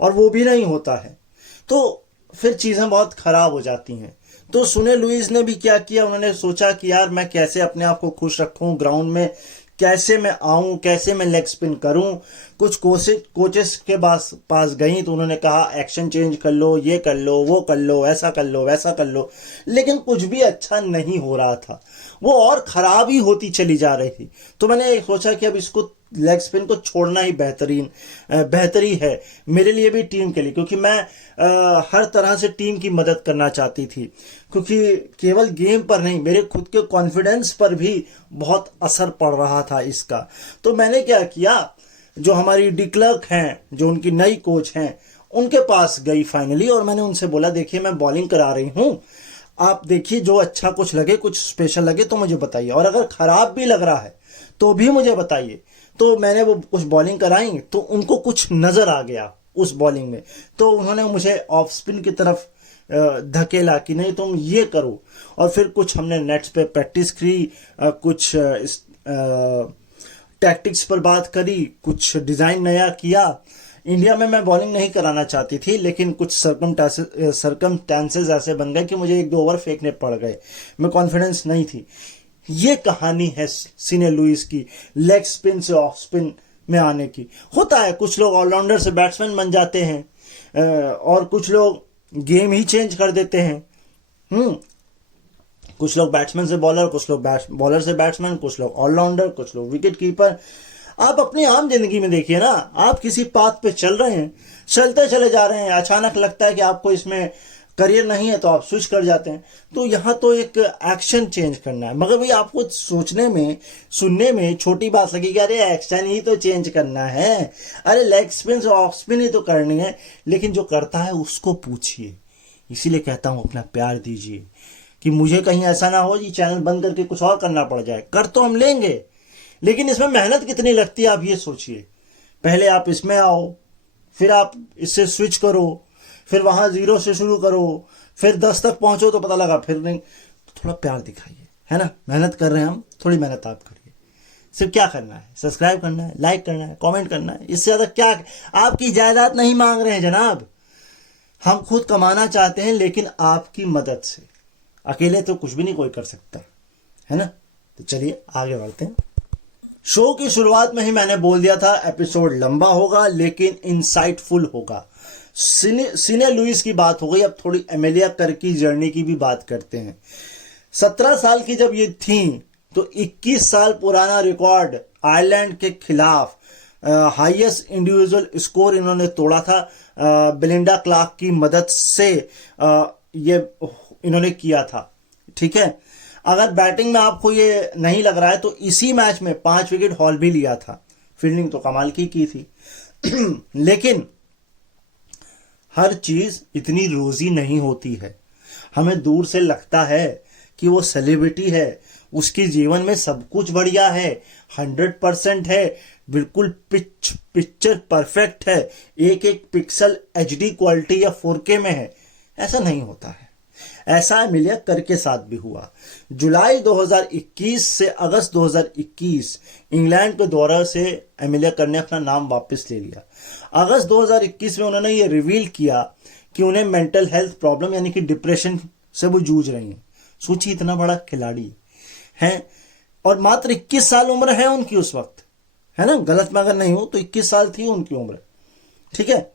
और वो भी नहीं होता है, तो फिर चीजें बहुत खराब हो जाती हैं। तो सुने लुइस ने भी क्या किया, उन्होंने सोचा कि यार मैं कैसे अपने आप को खुश रखूं ग्राउंड में, कैसे मैं आऊं, कैसे मैं लेग स्पिन करूं। कुछ कोचेस के पास गई तो उन्होंने कहा एक्शन चेंज कर लो, ये कर लो, वो कर लो, ऐसा कर लो, वैसा कर लो, लेकिन कुछ भी अच्छा नहीं हो रहा था, वो और खराब ही होती चली जा रही थी। तो मैंने सोचा कि अब इसको लेग स्पिन को छोड़ना ही बेहतरी है मेरे लिए भी, टीम के लिए, क्योंकि मैं हर तरह से टीम की मदद करना चाहती थी, क्योंकि केवल गेम पर नहीं मेरे खुद के कॉन्फिडेंस पर भी बहुत असर पड़ रहा था इसका। तो मैंने क्या किया, जो हमारी डिक्लर्क हैं, जो उनकी नई कोच हैं, उनके पास गई फाइनली, और मैंने उनसे बोला देखिए मैं बॉलिंग करा रही हूं, आप देखिए जो अच्छा कुछ लगे, कुछ स्पेशल लगे तो मुझे बताइए, और अगर खराब भी लग रहा है तो भी मुझे बताइए। तो मैंने वो कुछ बॉलिंग कराई तो उनको कुछ नजर आ गया उस बॉलिंग में, तो उन्होंने मुझे ऑफ स्पिन की तरफ धकेला कि नहीं तुम ये करो, और फिर कुछ हमने नेट्स पे प्रैक्टिस की, कुछ टैक्टिक्स पर बात करी, कुछ डिजाइन नया किया। इंडिया में मैं बॉलिंग नहीं कराना चाहती थी, लेकिन कुछ सर्कमस्टेंसेस ऐसे बन गए कि मुझे 1-2 ओवर फेंकने पड़ गए, मैं कॉन्फिडेंस नहीं थी। ये कहानी है सीने लुइस की, लेग स्पिन से ऑफ स्पिन में आने की। होता है कुछ लोग ऑलराउंडर से बैट्समैन बन जाते हैं, और कुछ लोग गेम ही चेंज कर देते हैं। कुछ लोग बैट्समैन से बॉलर, कुछ लोग बॉलर से बैट्समैन, कुछ लोग ऑलराउंडर, कुछ लोग विकेट कीपर। आप अपनी आम जिंदगी में देखिए ना, आप किसी पाथ पे चल रहे हैं, चलते चले जा रहे हैं, अचानक लगता है कि आपको इसमें करियर नहीं है तो आप स्विच कर जाते हैं। तो यहाँ तो एक एक्शन चेंज करना है, मगर भाई आपको सोचने में सुनने में छोटी बात लगेगी, अरे एक्शन ही तो चेंज करना है, अरे लेग स्पिन से ऑफ स्पिन ही तो करनी है, लेकिन जो करता है उसको पूछिए। इसीलिए कहता हूं अपना प्यार दीजिए, कि मुझे कहीं ऐसा ना हो कि चैनल बंद करके कुछ और करना पड़ जाए। कर तो हम लेंगे, लेकिन इसमें मेहनत कितनी लगती है आप ये सोचिए। पहले आप इसमें आओ, फिर आप इससे स्विच करो, फिर वहां 0 से शुरू करो, फिर 10 तक पहुंचो तो पता लगा फिर नहीं। तो थोड़ा प्यार दिखाइए, है ना, मेहनत कर रहे हैं हम, थोड़ी मेहनत आप करिए। सिर्फ क्या करना है, सब्सक्राइब करना है, लाइक करना है, कमेंट करना है, इससे ज्यादा क्या। आपकी जायदाद नहीं मांग रहे हैं जनाब, हम खुद कमाना चाहते हैं, लेकिन आपकी मदद से। अकेले तो कुछ भी नहीं कोई कर सकता, है ना। तो चलिए आगे बढ़ते हैं। शो की शुरुआत में ही मैंने बोल दिया था एपिसोड लंबा होगा लेकिन इंसाइटफुल होगा। सीने लुइस की बात हो गई, अब थोड़ी एमेलिया कर्क की जर्नी की भी बात करते हैं। 17 साल की जब ये थी तो 21 साल पुराना रिकॉर्ड आयरलैंड के खिलाफ हाईएस्ट इंडिविजुअल स्कोर इन्होंने तोड़ा था। बेलिंडा क्लार्क की मदद से ये इन्होंने किया था, ठीक है। अगर बैटिंग में आपको ये नहीं लग रहा है तो इसी मैच में 5 विकेट हॉल भी लिया था। फील्डिंग तो कमाल की थी लेकिन हर चीज इतनी रोजी नहीं होती है। हमें दूर से लगता है कि वो सेलिब्रिटी है, उसके जीवन में सब कुछ बढ़िया है, 100% है, बिल्कुल पिक्चर परफेक्ट है, एक एक पिक्सल HD क्वालिटी या 4K में है, ऐसा नहीं होता है। ऐसा एमिलिया कर के साथ भी हुआ। जुलाई 2021 से अगस्त 2021 इंग्लैंड के दौरे से एमिलिया कर ने अपना नाम वापस ले लिया। अगस्त 2021 में उन्होंने ये रिवील किया कि उन्हें मेंटल हेल्थ प्रॉब्लम यानी कि डिप्रेशन से वो जूझ रही हैं। सोचिए, इतना बड़ा खिलाड़ी है और मात्र 21 साल उम्र है उनकी उस वक्त, है ना, गलत मैं अगर नहीं हूं तो 21 साल थी उनकी उम्र, ठीक है।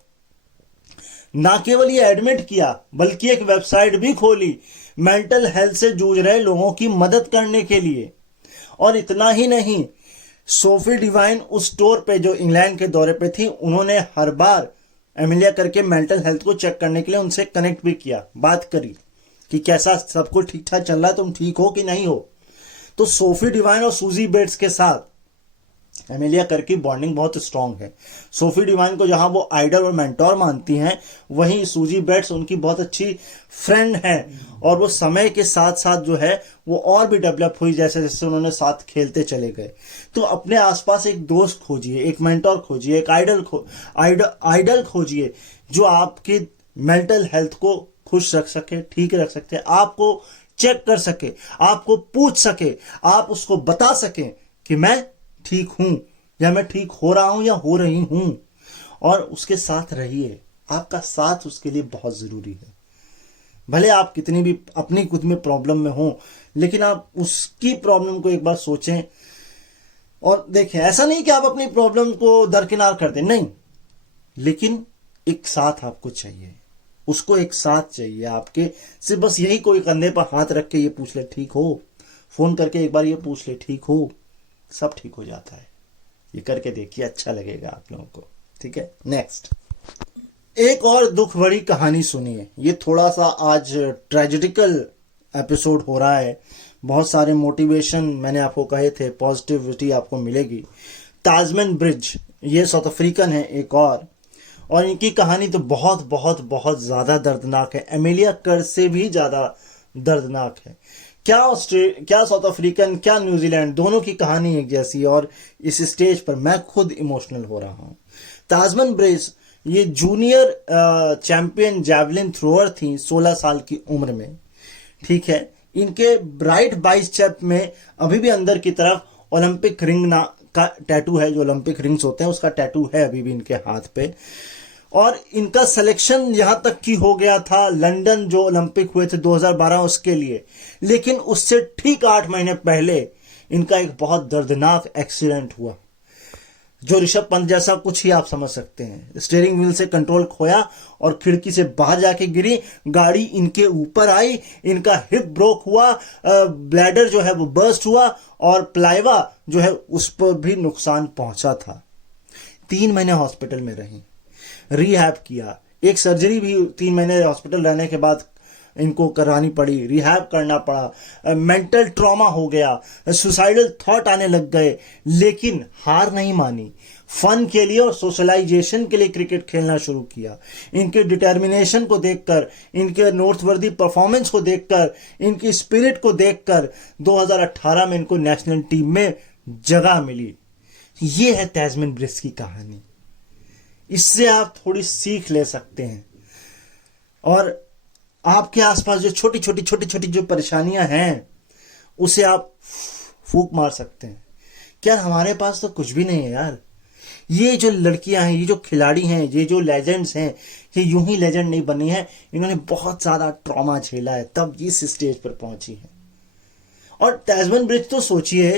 ना केवल ये एडमिट किया बल्कि एक वेबसाइट भी खोली मेंटल हेल्थ से जूझ रहे लोगों की मदद करने के लिए। और इतना ही नहीं, सोफी डिवाइन उस स्टोर पे जो इंग्लैंड के दौरे पे थी, उन्होंने हर बार एमिलिया करके मेंटल हेल्थ को चेक करने के लिए उनसे कनेक्ट भी किया, बात करी कि कैसा सब कुछ ठीक ठाक चल रहा है, तुम ठीक हो कि नहीं हो। तो सोफी डिवाइन और सूजी बेट्स के साथ एमिलिया कर की बॉन्डिंग बहुत स्ट्रांग है। सोफी डिवाइन को जहां वो आइडल और मेंटोर मानती हैं, वहीं सूजी बेट्स उनकी बहुत अच्छी फ्रेंड है। और वो समय के साथ साथ जो है वो और भी डेवलप हुई, जैसे जैसे उन्होंने साथ खेलते चले गए। तो अपने आसपास एक दोस्त खोजिए, एक मेंटोर खोजिए, एक आइडल खोजिए जो आपकी मेंटल हेल्थ को खुश रख सके, ठीक रख सके, आपको चेक कर सके, आपको पूछ सके, आप उसको बता सके कि मैं ठीक हूं या मैं ठीक हो रहा हूं या हो रही हूं, और उसके साथ रहिए। आपका साथ उसके लिए बहुत जरूरी है। भले आप कितनी भी अपनी खुद में प्रॉब्लम में हो, लेकिन आप उसकी प्रॉब्लम को एक बार सोचें और देखें। ऐसा नहीं कि आप अपनी प्रॉब्लम को दरकिनार कर दें, नहीं, लेकिन एक साथ आपको चाहिए, उसको एक साथ चाहिए आपके। सिर्फ बस यही कोई कंधे पर हाथ रख के ये पूछ ले ठीक हो, फोन करके एक बार ये पूछ ले ठीक हो, सब ठीक हो जाता है। ये करके देखिए, अच्छा लगेगा आप लोगों को, ठीक है। नेक्स्ट, एक और दुख भरी कहानी सुनिए। ये थोड़ा सा आज ट्रेजिडिकल एपिसोड हो रहा है, बहुत सारे मोटिवेशन मैंने आपको कहे थे, पॉजिटिविटी आपको मिलेगी। ताजमैन ब्रिज, ये साउथ अफ्रीकन है एक और इनकी कहानी तो बहुत बहुत बहुत ज्यादा दर्दनाक है, एमिलिया कर से भी ज्यादा दर्दनाक है। क्या साउथ अफ्रीकन, क्या न्यूजीलैंड, दोनों की कहानी एक जैसी। और इस स्टेज पर मैं खुद इमोशनल हो रहा हूं। ताजमैन ब्रिज ये जूनियर चैंपियन जैवलिन थ्रोअर थी 16 साल की उम्र में, ठीक है। इनके ब्राइट बाइसेप में अभी भी अंदर की तरफ ओलंपिक रिंग का टैटू है, जो ओलंपिक रिंग्स होते हैं उसका टैटू है अभी भी इनके हाथ पे। और इनका सिलेक्शन यहां तक की हो गया था लंदन जो ओलंपिक हुए थे 2012 उसके लिए, लेकिन उससे ठीक 8 महीने पहले इनका एक बहुत दर्दनाक एक्सीडेंट हुआ, जो ऋषभ पंत जैसा कुछ ही आप समझ सकते हैं। स्टीयरिंग व्हील से कंट्रोल खोया और खिड़की से बाहर जाके गिरी, गाड़ी इनके ऊपर आई, इनका हिप ब्रोक हुआ, ब्लैडर जो है वो बर्स्ट हुआ और प्लाइवा जो है उस पर भी नुकसान पहुंचा था। 3 महीने हॉस्पिटल में रही, रिहैब किया, एक सर्जरी भी 3 महीने हॉस्पिटल रहने के बाद इनको करानी पड़ी, रिहैब करना पड़ा, मेंटल ट्रॉमा हो गया, सुसाइडल थॉट आने लग गए, लेकिन हार नहीं मानी। फन के लिए और सोशलाइजेशन के लिए क्रिकेट खेलना शुरू किया। इनके डिटर्मिनेशन को देखकर, इनके नोटवर्दी परफॉर्मेंस को देखकर, इनकी स्पिरिट को देखकर 2018 में इनको नेशनल टीम में जगह मिली। ये है ताजमैन ब्रिज की कहानी। इससे आप थोड़ी सीख ले सकते हैं और आपके आसपास जो छोटी छोटी जो परेशानियां हैं उसे आप फूंक मार सकते हैं। क्या हमारे पास तो कुछ भी नहीं है यार। ये जो लड़कियां हैं, ये जो खिलाड़ी हैं, ये जो लेजेंड्स हैं, ये यूं ही लेजेंड नहीं बनी है, इन्होंने बहुत सारा ट्रॉमा झेला है तब इस स्टेज पर पहुंची है। और ताजमैन ब्रिज तो सोचिए,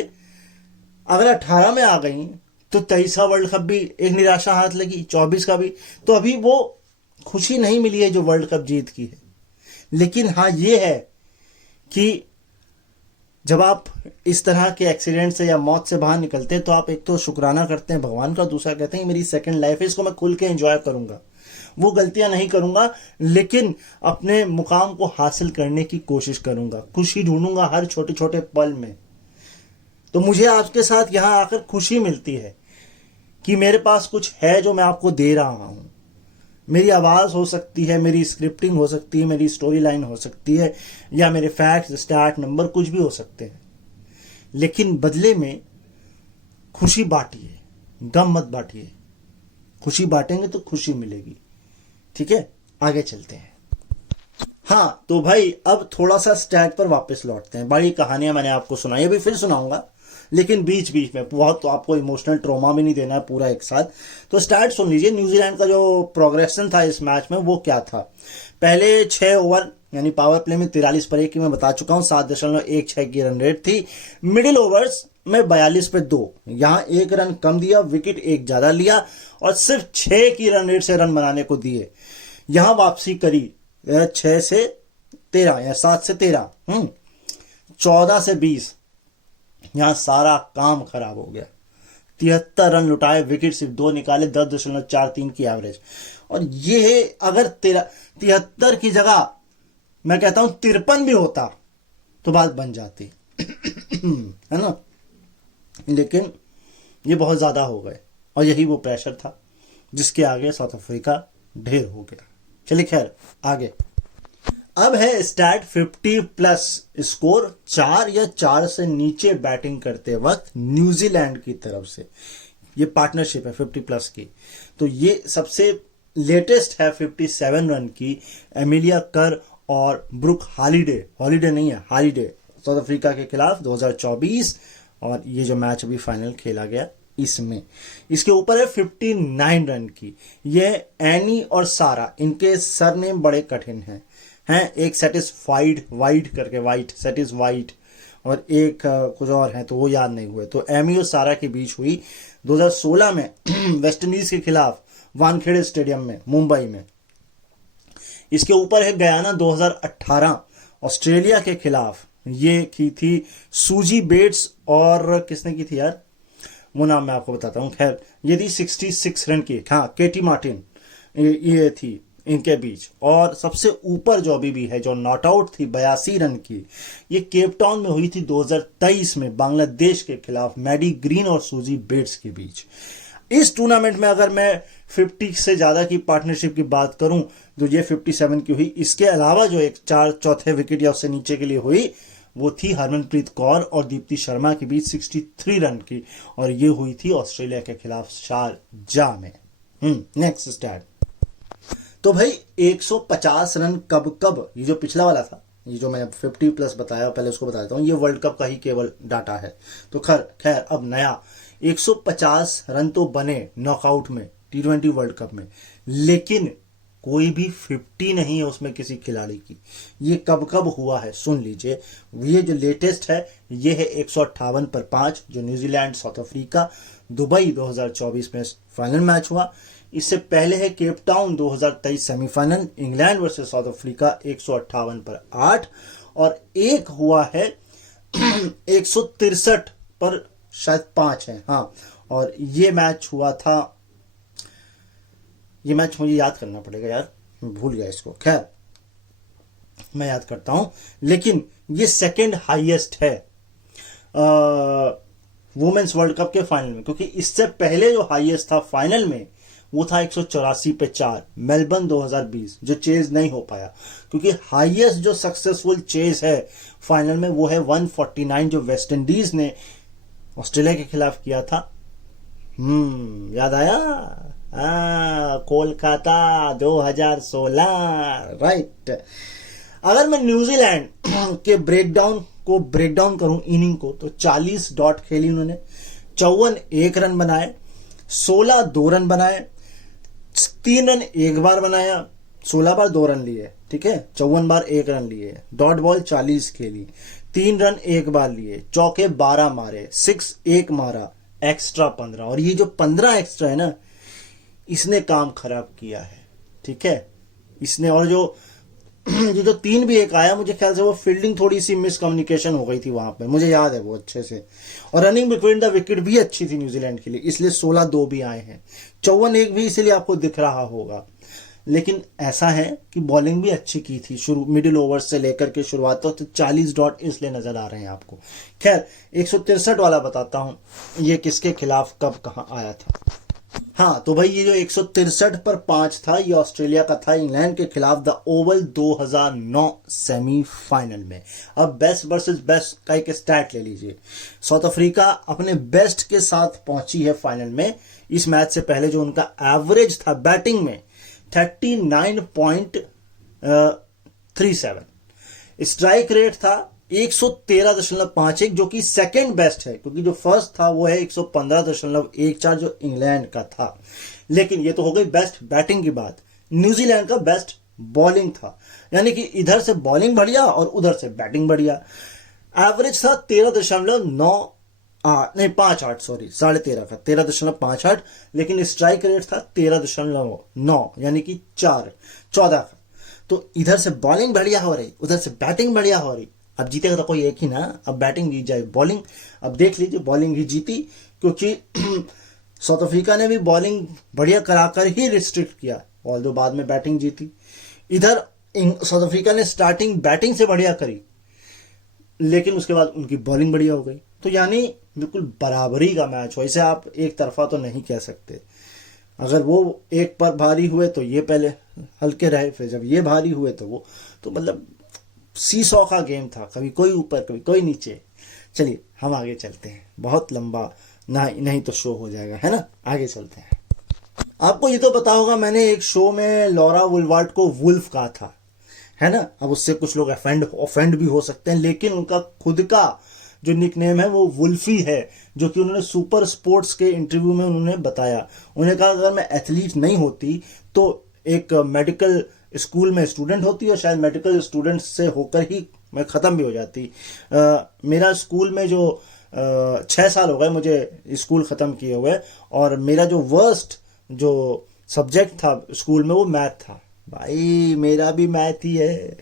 अगर 18 में आ गई तो 23वां वर्ल्ड कप भी एक निराशा हाथ लगी, 24 का भी, तो अभी वो खुशी नहीं मिली है जो वर्ल्ड कप जीत की है। लेकिन हाँ ये है कि जब आप इस तरह के एक्सीडेंट से या मौत से बाहर निकलते हैं तो आप एक तो शुक्राना करते हैं भगवान का, दूसरा कहते हैं मेरी सेकंड लाइफ है, इसको मैं खुल के एंजॉय करूंगा, वो गलतियां नहीं करूंगा, लेकिन अपने मुकाम को हासिल करने की कोशिश करूंगा, खुशी ढूंढूंगा हर छोटे छोटे पल में। तो मुझे आपके साथ यहां आकर खुशी मिलती है कि मेरे पास कुछ है जो मैं आपको दे रहा हूं। मेरी आवाज हो सकती है, मेरी स्क्रिप्टिंग हो सकती है, मेरी स्टोरी लाइन हो सकती है, या मेरे फैक्ट्स, स्टार्ट नंबर कुछ भी हो सकते हैं, लेकिन बदले में खुशी बांटिए, गम मत बांटिए। खुशी बांटेंगे तो खुशी मिलेगी। ठीक है, आगे चलते हैं। हाँ तो भाई अब थोड़ा सा स्टैट पर वापस लौटते हैं। बड़ी कहानियां मैंने आपको सुनाई, अभी फिर सुनाऊंगा, लेकिन बीच बीच में बहुत तो आपको इमोशनल ट्रॉमा भी नहीं देना है पूरा एक साथ। तो स्टैट सुन लीजिए। न्यूजीलैंड का जो प्रोग्रेशन था इस मैच में वो क्या था। पहले 6 ओवर यानी पावर प्ले में 43 पर 1 की मैं बता चुका हूं, 7.16 की रन रेट थी। मिडिल ओवर्स में 42 पे 2, यहां 1 रन कम दिया, विकेट 1 ज्यादा लिया और सिर्फ 6 की रन रेट से रन बनाने को दिए। यहां वापसी करी 6 से 13 या 7 से 13, 14 से 20, यहां सारा काम खराब हो गया। 73 रन लुटाए, विकेट सिर्फ 2 निकाले, 10.43 की एवरेज। और ये अगर 73 की जगह मैं कहता हूं 53 भी होता तो बात बन जाती है ना, लेकिन ये बहुत ज्यादा हो गए और यही वो प्रेशर था जिसके आगे साउथ अफ्रीका ढेर हो गया। चलिए खैर आगे। अब है स्टैट 50 प्लस स्कोर 4 या 4 से नीचे बैटिंग करते वक्त न्यूजीलैंड की तरफ से। ये पार्टनरशिप है 50 प्लस की। तो ये सबसे लेटेस्ट है 57 रन की एमिलिया कर और ब्रुक हॉलीडे नहीं है, हॉलीडे, साउथ अफ्रीका के खिलाफ 2024। और ये जो मैच अभी फाइनल खेला गया इसमें इसके ऊपर है 59 रन की। ये एनी और सारा, इनके सरनेम बड़े कठिन हैं। एक सेटिस्फाइड वाइट करके, वाइट सेटिस्फाइड, और एक कुछ और है तो वो याद नहीं हुए। तो एमी और सारा के बीच हुई 2016 में वेस्ट इंडीज के खिलाफ वानखेड़े स्टेडियम में मुंबई में। इसके ऊपर है गयाना 2018 ऑस्ट्रेलिया के खिलाफ, ये की थी सूजी बेट्स और किसने की थी यार, वो नाम मैं आपको बताता हूँ। खैर ये थी 66 रन की, हाँ केटी मार्टिन ये थी इनके बीच। और सबसे ऊपर जो अभी भी है, जो नॉट आउट थी 82 रन की, ये केप टाउन में हुई थी 2023 में बांग्लादेश के खिलाफ मैडी ग्रीन और सूजी बेट्स के बीच। इस टूर्नामेंट में अगर मैं 50 से ज्यादा की पार्टनरशिप की बात करूं तो ये 57 की हुई। इसके अलावा जो एक 4 चौथे विकेट या उससे नीचे के लिए हुई वो थी हरमनप्रीत कौर और दीप्ति शर्मा के बीच 63 रन की, और ये हुई थी ऑस्ट्रेलिया के खिलाफ शारजाह में। Next stat. तो भाई 150 रन कब, ये जो पिछला वाला था, ये जो मैं 50 प्लस बताया पहले उसको बता देता हूँ, ये वर्ल्ड कप का ही केवल डाटा है। तो खैर अब नया 150 रन तो बने नॉकआउट में T20 वर्ल्ड कप में, लेकिन कोई भी 50 नहीं है उसमें किसी खिलाड़ी की। ये कब हुआ है सुन लीजिए। ये जो लेटेस्ट है ये है 158 पर 5, जो न्यूजीलैंड साउथ अफ्रीका दुबई 2024 में फाइनल मैच हुआ। इससे पहले है Cape Town 2023 semifinal England versus south Africa 158 पर 8, और एक हुआ है 163 पर शायद 5 है, हाँ। और ये मैच हुआ था, ये मैच मुझे याद करना पड़ेगा यार, मैं भूल गया इसको। खैर मैं याद करता हूं, लेकिन ये सेकंड हाईएस्ट है वुमेन्स वर्ल्ड कप के फाइनल में, क्योंकि इससे पहले जो हाईएस्ट था फाइनल में वो था 184 पे 4 मेलबर्न 2020, जो चेज नहीं हो पाया। क्योंकि हाईएस्ट जो सक्सेसफुल चेज है फाइनल में वो है 149, जो वेस्ट इंडीज ने ऑस्ट्रेलिया के खिलाफ किया था। याद आया, कोलकाता 2016, राइट। अगर मैं न्यूजीलैंड के ब्रेकडाउन करूं इनिंग को, तो 40 डॉट खेली उन्होंने, 54 1 रन बनाए, 16 2 रन बनाए, 3 रन 1 बार बनाया, 16 बार 2 रन लिए, ठीक है, 54 बार 1 रन लिए, डॉट बॉल 40 खेली, 3 रन 1 बार लिए, चौके 12 मारे, 6 1 मारा, एक्स्ट्रा 15। और ये जो 15 एक्स्ट्रा है ना, इसने काम खराब किया है, ठीक है, इसने। और जो 3 भी 1 आया, मुझे ख्याल से वो फील्डिंग थोड़ी सी मिसकम्युनिकेशन हो गई थी वहां पे, मुझे याद है वो अच्छे से। और रनिंग बिटवीन द विकेट भी अच्छी थी न्यूजीलैंड के लिए, इसलिए 16 2 भी आए हैं, 54 1 भी इसलिए आपको दिख रहा होगा। लेकिन ऐसा है कि बॉलिंग भी अच्छी की थी शुरू, मिडिल ओवर से लेकर के शुरुआत तक, तो 40 डॉट इसलिए नजर आ रहे हैं आपको। खैर 163 वाला बताता हूं, ये किसके खिलाफ कब कहां आया था। हाँ तो भाई ये जो 163 पर 5 था ये ऑस्ट्रेलिया का था इंग्लैंड के खिलाफ द ओवल 2009 सेमीफाइनल में। अब बेस्ट वर्सेस बेस्ट का एक स्टैट ले लीजिए। साउथ अफ्रीका अपने बेस्ट के साथ पहुंची है फाइनल में। इस मैच से पहले जो उनका एवरेज था बैटिंग में 39.37, स्ट्राइक रेट था 113.51 जो कि सेकंड बेस्ट है, क्योंकि जो फर्स्ट था वो है 115.14 जो इंग्लैंड का था। लेकिन ये तो हो गई बेस्ट बैटिंग की बात। न्यूजीलैंड का बेस्ट बॉलिंग था, यानी कि इधर से बॉलिंग बढ़िया और उधर से बैटिंग बढ़िया। एवरेज था 13.58 सॉरी 13.5 का 13.58, लेकिन स्ट्राइक रेट था 13.9 यानी कि 14 का। तो इधर से बॉलिंग बढ़िया हो रही, उधर से बैटिंग बढ़िया हो रही। अब जीतेगा तो कोई एक ही ना, अब बैटिंग जीत जाए बॉलिंग। अब देख लीजिए बॉलिंग ही जीती, क्योंकि साउथ अफ्रीका ने भी बॉलिंग बढ़िया कराकर ही रिस्ट्रिक्ट किया, ऑल्दो बाद में बैटिंग जीती। इधर साउथ अफ्रीका ने स्टार्टिंग बैटिंग से बढ़िया करी, लेकिन उसके बाद उनकी बॉलिंग बढ़िया हो गई। तो यानी बिल्कुल बराबरी का मैच हो, इसे आप एक तरफा तो नहीं कह सकते। अगर वो एक पर भारी हुए तो ये पहले हल्के रहे, फिर जब ये भारी हुए तो वो, तो मतलब सीसॉ का गेम था, कभी कोई ऊपर कभी कोई नीचे। चलिए हम आगे चलते हैं, बहुत लंबा नहीं तो शो हो जाएगा, है ना। आगे चलते हैं। आपको ये तो पता होगा मैंने एक शो में लॉरा वुलवार्ड को वुल्फ कहा था, है ना। अब उससे कुछ लोग ऑफेंड भी हो सकते हैं, लेकिन उनका खुद का जो निकनेम है वो वुल्फी है, जो कि उन्होंने सुपर स्पोर्ट्स के इंटरव्यू में उन्होंने बताया। उन्होंने कहा अगर मैं एथलीट नहीं होती तो एक मेडिकल स्कूल में स्टूडेंट होती और शायद मेडिकल स्टूडेंट से होकर ही मैं ख़त्म भी हो जाती। मेरा स्कूल में जो 6 साल हो गए मुझे स्कूल ख़त्म किए हुए, और मेरा जो वर्स्ट जो सब्जेक्ट था स्कूल में वो मैथ था। भाई मेरा भी मैथ ही है,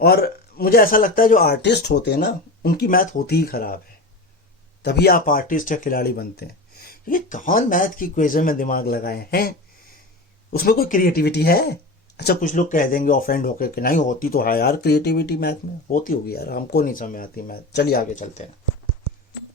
और मुझे ऐसा लगता है जो आर्टिस्ट होते हैं ना उनकी मैथ होती ही खराब है, तभी आप आर्टिस्ट या खिलाड़ी बनते हैं। ये कौन मैथ की क्वेश्चन में दिमाग लगाए हैं, उसमें कोई क्रिएटिविटी है? अच्छा कुछ लोग कह देंगे ऑफेंड होकर कि नहीं होती तो है यार, क्रिएटिविटी मैथ में होती होगी यार, हमको नहीं समझ आती मैथ। चलिए आगे चलते हैं।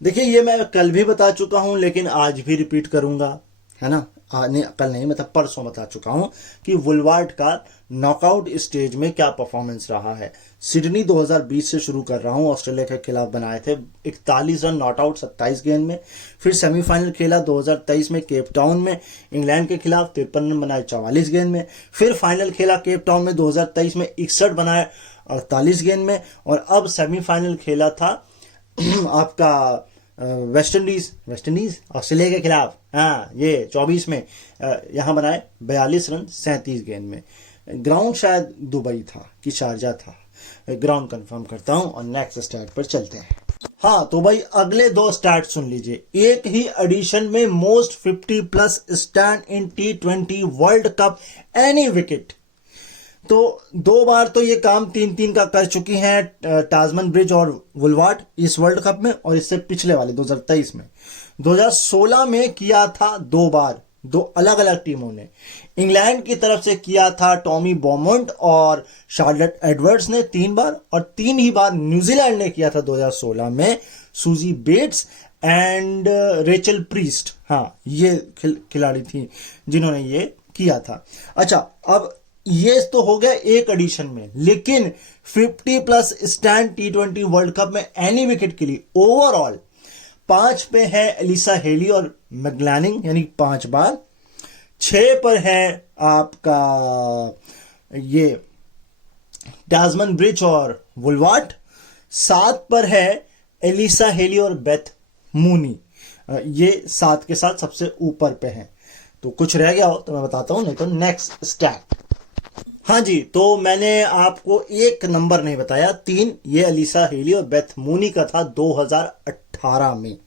देखिए ये मैं कल भी बता चुका हूं, लेकिन आज भी रिपीट करूंगा, है ना। कल नहीं मतलब परसों बता चुका हूं कि वुलवार्ड का नॉकआउट स्टेज में क्या परफॉर्मेंस रहा है। सिडनी 2020 से शुरू कर रहा हूं, ऑस्ट्रेलिया के खिलाफ बनाए थे 41 रन नॉट आउट 27 गेंद में। फिर सेमीफाइनल खेला 2023 में केप टाउन में इंग्लैंड के खिलाफ, 53 रन बनाए 44 गेंद में। फिर फाइनल खेला केप टाउन में 2023 में 61 बनाए 48 गेंद में। और अब सेमीफाइनल खेला था आपका वेस्ट इंडीज ऑस्ट्रेलिया के खिलाफ, हाँ ये 24 में यहाँ बनाए 42 रन 37 गेंद में। ग्राउंड शायद दुबई था कि शारजा था, ग्राउंड कंफर्म करता हूं और नेक्स्ट स्टैट पर चलते हैं। हाँ तो भाई अगले 2 स्टैट सुन लीजिए। एक ही एडिशन में most 50+ stand in T20 world cup any wicket, तो 2 बार तो ये काम 3-3 का कर चुकी हैं टाजमन ब्रिज और वुलवार्ड इस वर्ल्ड कप में, और इससे पिछले वाले 2023 में। 2016 में किया था 2 बार, 2 अलग अलग टीमों ने। इंग्लैंड की तरफ से किया था टॉमी बॉमंट और शार्लेट एडवर्ड्स ने 3 बार, और 3 ही बार न्यूजीलैंड ने किया था 2016 में Suzie Bates and Rachel priest. हाँ ये खिलाड़ी थी जिन्होंने ये किया था। अच्छा अब ये तो हो गया एक एडिशन में, लेकिन 50+ स्टैंड T20 वर्ल्ड कप में एनी विकेट के लिए ओवरऑल 5 पे है एलिसा हेली और मैग्लानिंग यानी 5 बार। 6 पर है आपका ये टाजमन ब्रिज और वुलवार्ड। 7 पर है एलिसा हेली और बेथ मूनी, ये 7 के साथ सबसे ऊपर पे हैं। तो कुछ रह गया हो तो मैं बताता हूं, नहीं तो नेक्स्ट स्टैट। हाँ जी, तो मैंने आपको एक नंबर नहीं बताया, 3 ये एलिसा हेली और बेथ मूनी का था 2018 में,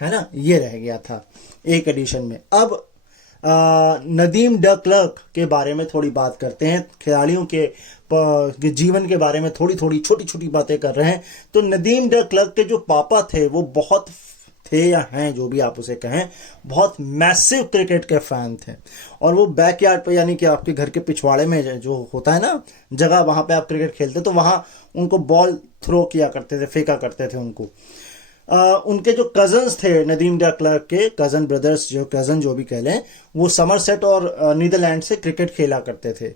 है ना, ये रह गया था एक एडिशन में। अब नदीम ड क्लर्क के बारे में थोड़ी बात करते हैं, खिलाड़ियों के जीवन के बारे में थोड़ी छोटी छोटी बातें कर रहे हैं। तो नदीम ड क्लर्क के जो पापा थे वो बहुत थे या हैं जो भी आप उसे कहें, बहुत मैसिव क्रिकेट के फैन थे, और वो बैकयार्ड पे यानी कि आपके घर के पिछवाड़े में जो होता है ना जगह, वहां पे आप क्रिकेट खेलते तो वहां उनको बॉल थ्रो किया करते थे, फेंका करते थे उनको। उनके जो कजन्स थे नदीम डे क्लर्क के कजन ब्रदर्स, जो कजन जो भी कह लें, वो समरसेट और नीदरलैंड से क्रिकेट खेला करते थे।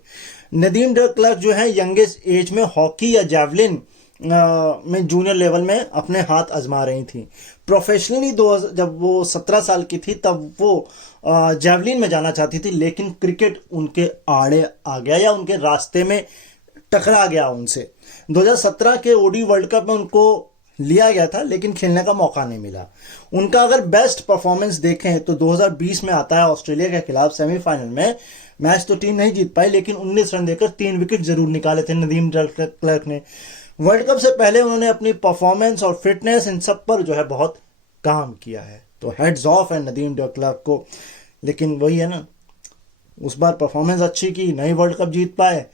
नदीम डे क्लर्क जो है यंगेस्ट एज में हॉकी या जैवलिन में जूनियर लेवल में अपने हाथ आजमा रही थी। प्रोफेशनली जब वो 17 साल की थी तब वो जैवलिन में जाना चाहती थी, लेकिन क्रिकेट उनके आड़े आ गया या उनके रास्ते में टकरा गया उनसे। 2017 के ओडी वर्ल्ड कप में उनको लिया गया था, लेकिन खेलने का मौका नहीं मिला। उनका अगर बेस्ट परफॉर्मेंस देखें तो 2020 में आता है ऑस्ट्रेलिया के खिलाफ सेमीफाइनल में। मैच तो टीम नहीं जीत पाई, लेकिन 19 रन देकर 3 विकेट जरूर निकाले थे नदीम क्लर्क ने। वर्ल्ड कप से पहले उन्होंने अपनी परफॉर्मेंस और फिटनेस इन सब पर जो है बहुत काम किया है, तो हेड्स ऑफ है नदीम क्लर्क को। लेकिन वही है ना, उस बार परफॉर्मेंस अच्छी की, नहीं वर्ल्ड कप जीत पाए,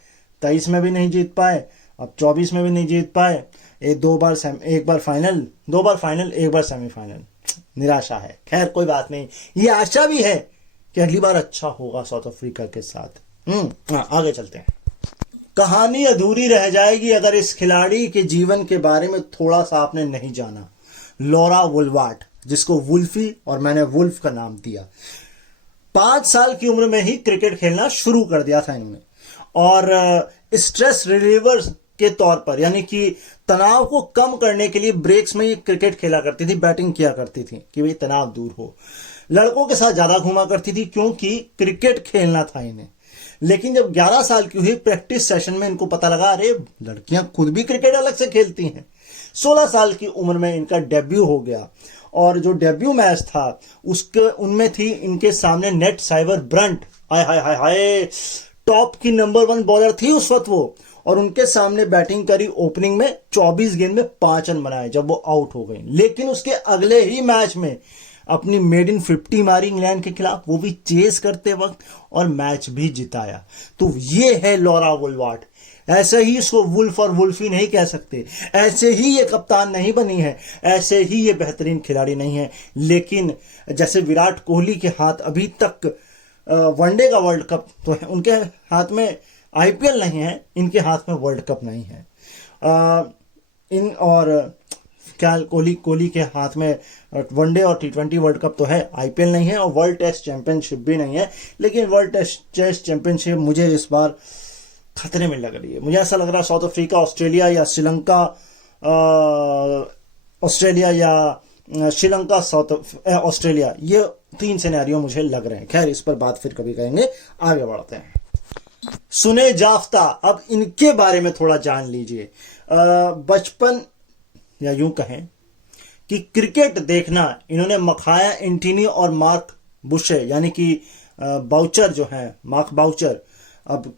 23 में भी नहीं जीत पाए, अब 24 में भी नहीं जीत पाए। एक बार फाइनल एक बार सेमीफाइनल, निराशा है। खैर कोई बात नहीं, ये आशा भी है कि अगली बार अच्छा होगा साउथ अफ्रीका के साथ। आगे चलते हैं। कहानी अधूरी रह जाएगी अगर इस खिलाड़ी के जीवन के बारे में थोड़ा सा आपने नहीं जाना। लॉरा वुलवार्ट, जिसको वुल्फी और मैंने वुल्फ का नाम दिया, 5 साल की उम्र में ही क्रिकेट खेलना शुरू कर दिया था इन्होंने, और स्ट्रेस रिलीवर के तौर पर, यानी कि तनाव को कम करने के लिए ब्रेक्स में ये क्रिकेट खेला करती थी, बैटिंग किया करती थी कि भाई तनाव दूर हो। लड़कों के साथ ज्यादा घूमा करती थी क्योंकि क्रिकेट खेलना था इन्हें। लेकिन जब 11 साल की हुई प्रैक्टिस सेशन में इनको पता लगा अरे लड़कियां खुद भी क्रिकेट अलग से खेलती हैं। 16 साल की उम्र में इनका डेब्यू हो गया, और जो डेब्यू मैच था उसके उनमें थी इनके सामने नेट साइबर ब्रंट। हाय हाय हाय हाय, टॉप की नंबर 1 बॉलर थी उस वक्त वो, और उनके सामने बैटिंग करी। ओपनिंग में 24 गेंद में 5 रन बनाए जब वो आउट हो गई। लेकिन उसके अगले ही मैच में अपनी मेडन 50 मारी इंग्लैंड के खिलाफ, वो भी चेस करते वक्त, और मैच भी जिताया। तो ये है लॉरा वुलवार्ट। ऐसे ही इसको वुल्फ और वुल्फी नहीं कह सकते, ऐसे ही ये कप्तान नहीं बनी है, ऐसे ही ये बेहतरीन खिलाड़ी नहीं है। लेकिन जैसे विराट कोहली के हाथ अभी तक वनडे का वर्ल्ड कप तो है, उनके हाथ में आईपीएल नहीं है, इनके हाथ में वर्ल्ड कप नहीं है। क्या कोहली के हाथ में वनडे और T20 वर्ल्ड कप तो है, आईपीएल नहीं है, और वर्ल्ड टेस्ट चैंपियनशिप भी नहीं है। लेकिन वर्ल्ड टेस्ट चैंपियनशिप मुझे इस बार खतरे में लग रही है। मुझे ऐसा लग रहा है साउथ अफ्रीका, ऑस्ट्रेलिया या श्रीलंका, ऑस्ट्रेलिया या श्रीलंका ऑस्ट्रेलिया, ये 3 सिनेरियो मुझे लग रहे हैं। खैर इस पर बात फिर कभी करेंगे। आगे बढ़ते हैं। सुने जाफ्ता, अब इनके बारे में थोड़ा जान लीजिए। बचपन या यूं कहें कि क्रिकेट देखना इन्होंने मखाया एंटिनी और मार्क बुशे, यानी कि बाउचर जो है, मार्क बाउचर। अब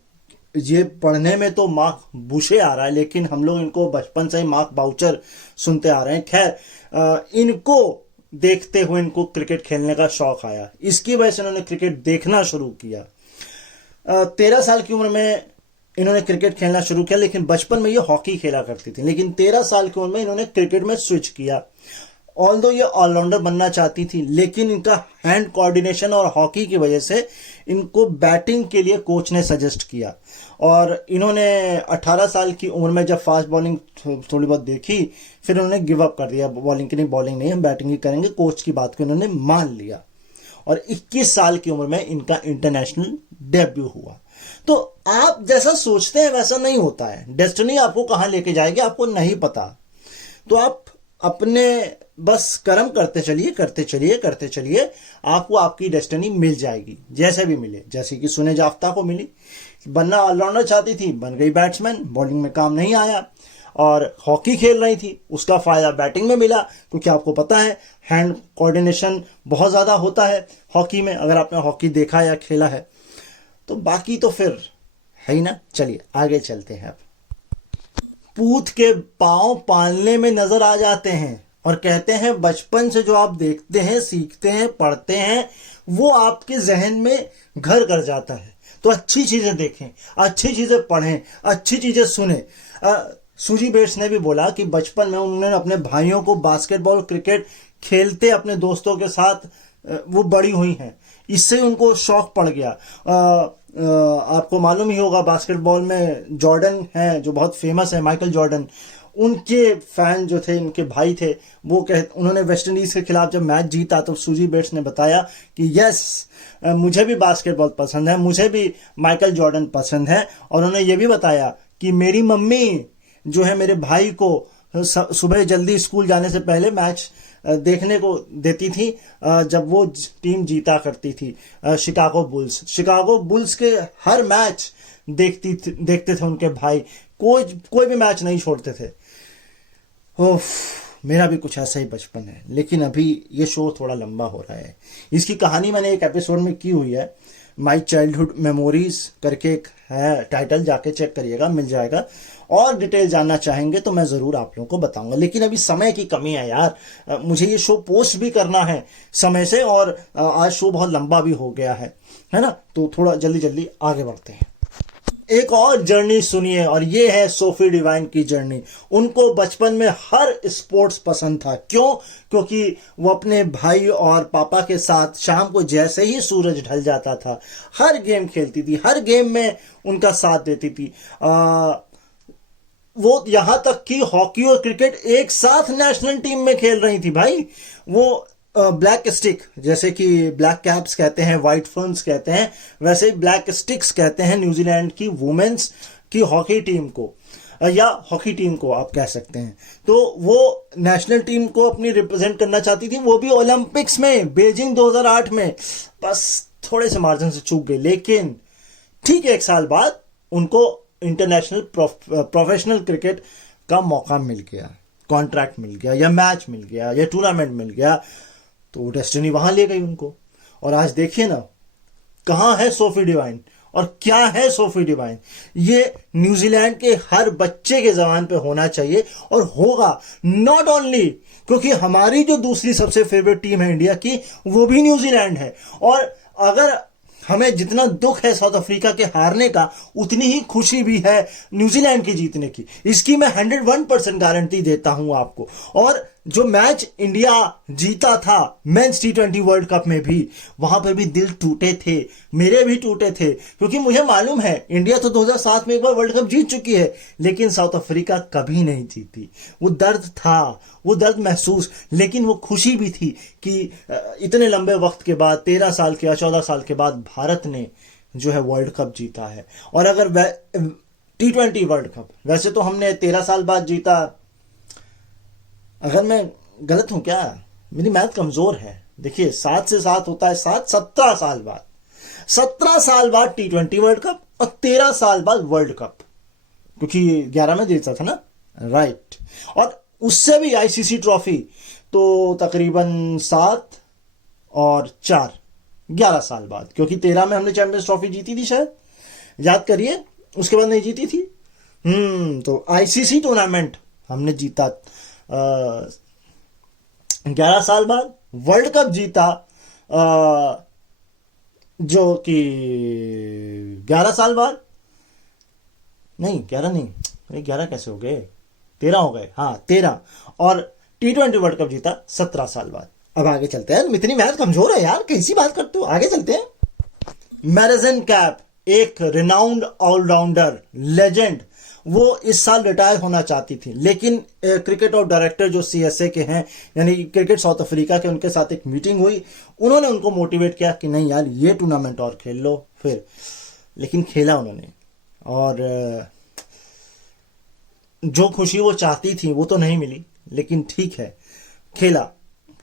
ये पढ़ने में तो मार्क बुशे आ रहा है, लेकिन हम लोग इनको बचपन से ही मार्क बाउचर सुनते आ रहे हैं। खैर इनको देखते हुए इनको क्रिकेट खेलने का शौक आया, इसकी वजह से इन्होंने क्रिकेट देखना शुरू किया। 13 साल की उम्र में इन्होंने क्रिकेट खेलना शुरू किया, लेकिन बचपन में ये हॉकी खेला करती थी। लेकिन 13 साल की उम्र में इन्होंने क्रिकेट में स्विच किया। ऑल्दो ये ऑलराउंडर बनना चाहती थी, लेकिन इनका हैंड कोऑर्डिनेशन और हॉकी की वजह से इनको बैटिंग के लिए कोच ने सजेस्ट किया। और इन्होंने 18 साल की उम्र में जब फास्ट बॉलिंग थोड़ी बहुत देखी, फिर उन्होंने गिव अप कर दिया, बॉलिंग की नहीं, बॉलिंग नहीं, हम बैटिंग ही करेंगे। कोच की बात को इन्होंने मान लिया, और 21 साल की उम्र में इनका इंटरनेशनल डेब्यू हुआ। तो आप जैसा सोचते हैं वैसा नहीं होता है। डेस्टिनी आपको कहां लेके जाएगी आपको नहीं पता। तो आप अपने बस कर्म करते चलिए, करते चलिए, करते चलिए, आपको आपकी डेस्टिनी मिल जाएगी, जैसे भी मिले। जैसे कि सुने जाफ्ता को मिली, बनना ऑलराउंडर चाहती थी, बन गई बैट्समैन, बॉलिंग में काम नहीं आया, और हॉकी खेल रही थी, उसका फायदा बैटिंग में मिला, क्योंकि आपको पता है हैंड कोऑर्डिनेशन बहुत ज्यादा होता है हॉकी में, अगर आपने हॉकी देखा या खेला है तो। बाकी तो फिर है ही ना। चलिए आगे चलते हैं। अब पूत के पांव पालने में नजर आ जाते हैं, और कहते हैं बचपन से जो आप देखते हैं, सीखते हैं, पढ़ते हैं, वो आपके जहन में घर कर जाता है। तो अच्छी चीजें देखें, अच्छी चीजें पढ़ें, अच्छी चीजें सुने। सूजी बेट्स ने भी बोला कि बचपन में उन्होंने अपने भाइयों को बास्केटबॉल, क्रिकेट खेलते अपने दोस्तों के साथ वो बड़ी हुई हैं, इससे उनको शौक पड़ गया। आपको मालूम ही होगा बास्केटबॉल में जॉर्डन है जो बहुत फेमस है, माइकल जॉर्डन। उनके फैन जो थे, उनके भाई थे, उन्होंने वेस्ट इंडीज के खिलाफ जब मैच जीता तो सूजी बेट्स ने बताया कि यस, मुझे भी बास्केटबॉल पसंद है, मुझे भी माइकल जॉर्डन पसंद है। और उन्होंने ये भी बताया कि मेरी मम्मी जो है मेरे भाई को सुबह जल्दी स्कूल जाने से पहले मैच देखने को देती थी जब वो टीम जीता करती थी, शिकागो बुल्स के हर मैच देखते थे उनके भाई, कोई भी मैच नहीं छोड़ते थे। ओफ, मेरा भी कुछ ऐसा ही बचपन है, लेकिन अभी ये शो थोड़ा लंबा हो रहा है। इसकी कहानी मैंने एक एपिसोड में की हुई है, माई चाइल्डहुड मेमोरीज करके एक है टाइटल, जाके चेक करिएगा, मिल जाएगा। और डिटेल जानना चाहेंगे तो मैं ज़रूर आप लोगों को बताऊंगा, लेकिन अभी समय की कमी है यार, मुझे ये शो पोस्ट भी करना है समय से, और आज शो बहुत लंबा भी हो गया है ना, तो थोड़ा जल्दी जल्दी आगे बढ़ते हैं। एक और जर्नी सुनिए, और ये है सोफी डिवाइन की जर्नी। उनको बचपन में हर स्पोर्ट्स पसंद था। क्यों? क्योंकि वो अपने भाई और पापा के साथ शाम को जैसे ही सूरज ढल जाता था हर गेम खेलती थी, हर गेम में उनका साथ देती थी। वो यहां तक कि हॉकी और क्रिकेट एक साथ नेशनल टीम में खेल रही थी भाई। वो ब्लैक स्टिक, जैसे कि ब्लैक कैप्स कहते हैं, व्हाइट फर्न्स कहते हैं, वैसे ही ब्लैक स्टिक्स कहते हैं न्यूजीलैंड की वुमेन्स की हॉकी टीम को, या हॉकी टीम को आप कह सकते हैं। तो वो नेशनल टीम को अपनी रिप्रेजेंट करना चाहती थी, वो भी ओलंपिक्स में, बीजिंग 2008 में। बस थोड़े से मार्जिन से चूक गई, लेकिन ठीक 1 साल बाद उनको इंटरनेशनल प्रोफेशनल क्रिकेट का मौका मिल गया, कॉन्ट्रैक्ट मिल गया, या मैच मिल गया, या टूर्नामेंट मिल गया, तो डेस्टिनी वहां ले गई उनको। और आज देखिए ना, कहां है सोफी डिवाइन, और क्या है सोफी डिवाइन। ये न्यूजीलैंड के हर बच्चे के जबान पे होना चाहिए, और होगा। नॉट ओनली क्योंकि हमारी जो दूसरी सबसे फेवरेट टीम है इंडिया की, वो भी न्यूजीलैंड है। और अगर हमें जितना दुख है साउथ अफ्रीका के हारने का, उतनी ही खुशी भी है न्यूजीलैंड की जीतने की। इसकी मैं 101% गारंटी देता हूं आपको। और जो मैच इंडिया जीता था मेंस T20 वर्ल्ड कप में भी, वहां पर भी दिल टूटे थे, मेरे भी टूटे थे, क्योंकि मुझे मालूम है इंडिया तो 2007 में एक बार वर्ल्ड कप जीत चुकी है, लेकिन साउथ अफ्रीका कभी नहीं जीती। वो दर्द था, वो दर्द महसूस, लेकिन वो खुशी भी थी कि इतने लंबे वक्त के बाद, 13 साल के या 14 साल के बाद भारत ने जो है वर्ल्ड कप जीता है। और अगर T20 वर्ल्ड कप, वैसे तो हमने 13 साल बाद जीता, अगर मैं गलत हूं क्या, मेरी मैथ कमजोर है, देखिए 7 से 7 होता है 7, 17 साल बाद, 17 साल बाद T20 वर्ल्ड कप, और 13 साल बाद वर्ल्ड कप, क्योंकि 11 में जीता था ना, राइट। और उससे भी आईसीसी ट्रॉफी तो तकरीबन 7 और 4, 11 साल बाद, क्योंकि 13 में हमने चैंपियंस ट्रॉफी जीती थी शायद, याद करिए, उसके बाद नहीं जीती थी। तो आईसीसी टूर्नामेंट हमने जीता 11 साल बाद, वर्ल्ड कप जीता जो कि 11 साल बाद, नहीं 11 नहीं, 11 कैसे हो गए, 13 हो गए, हाँ 13। और T20 वर्ल्ड कप जीता 17 साल बाद। अब आगे चलते हैं, इतनी मैथ कमजोर है यार, कैसी बात करते हो, आगे चलते हैं। मैडिसन कैप एक रिनाउंड ऑलराउंडर, लेजेंड, वो इस साल रिटायर होना चाहती थी, लेकिन क्रिकेट और डायरेक्टर जो CSA के हैं, यानी क्रिकेट साउथ अफ्रीका के, उनके साथ एक मीटिंग हुई, उन्होंने उनको मोटिवेट किया कि नहीं यार, ये टूर्नामेंट और खेल लो फिर। लेकिन खेला उन्होंने, और जो खुशी वो चाहती थी वो तो नहीं मिली, लेकिन ठीक है, खेला,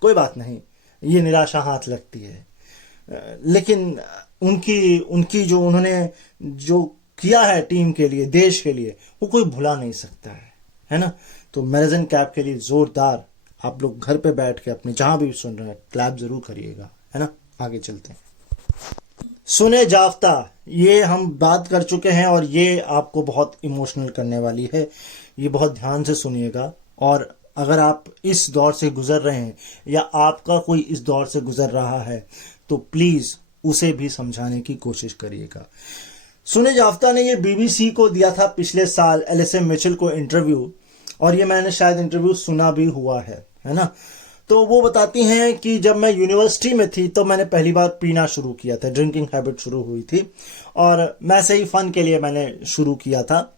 कोई बात नहीं, ये निराशा हाथ लगती है। लेकिन उनकी जो उन्होंने जो किया है टीम के लिए, देश के लिए, वो कोई भुला नहीं सकता है ना। तो मैडिसन कैप के लिए जोरदार आप लोग घर पे बैठ के अपने जहां भी सुन रहे हैं क्लैप जरूर करिएगा, है ना। आगे चलते हैं। सुने जाफ्ता, ये हम बात कर चुके हैं, और ये आपको बहुत इमोशनल करने वाली है, ये बहुत ध्यान से सुनिएगा। और अगर आप इस दौर से गुजर रहे हैं, या आपका कोई इस दौर से गुजर रहा है, तो प्लीज उसे भी समझाने की कोशिश करिएगा। सुने जाफ्ता ने ये BBC को दिया था पिछले साल, LSM मिचेल को इंटरव्यू, और ये मैंने शायद इंटरव्यू सुना भी हुआ है ना। तो वो बताती हैं कि जब मैं यूनिवर्सिटी में थी तो मैंने पहली बार पीना शुरू किया था, ड्रिंकिंग हैबिट शुरू हुई थी, और मैं से ही फन के लिए मैंने शुरू किया था।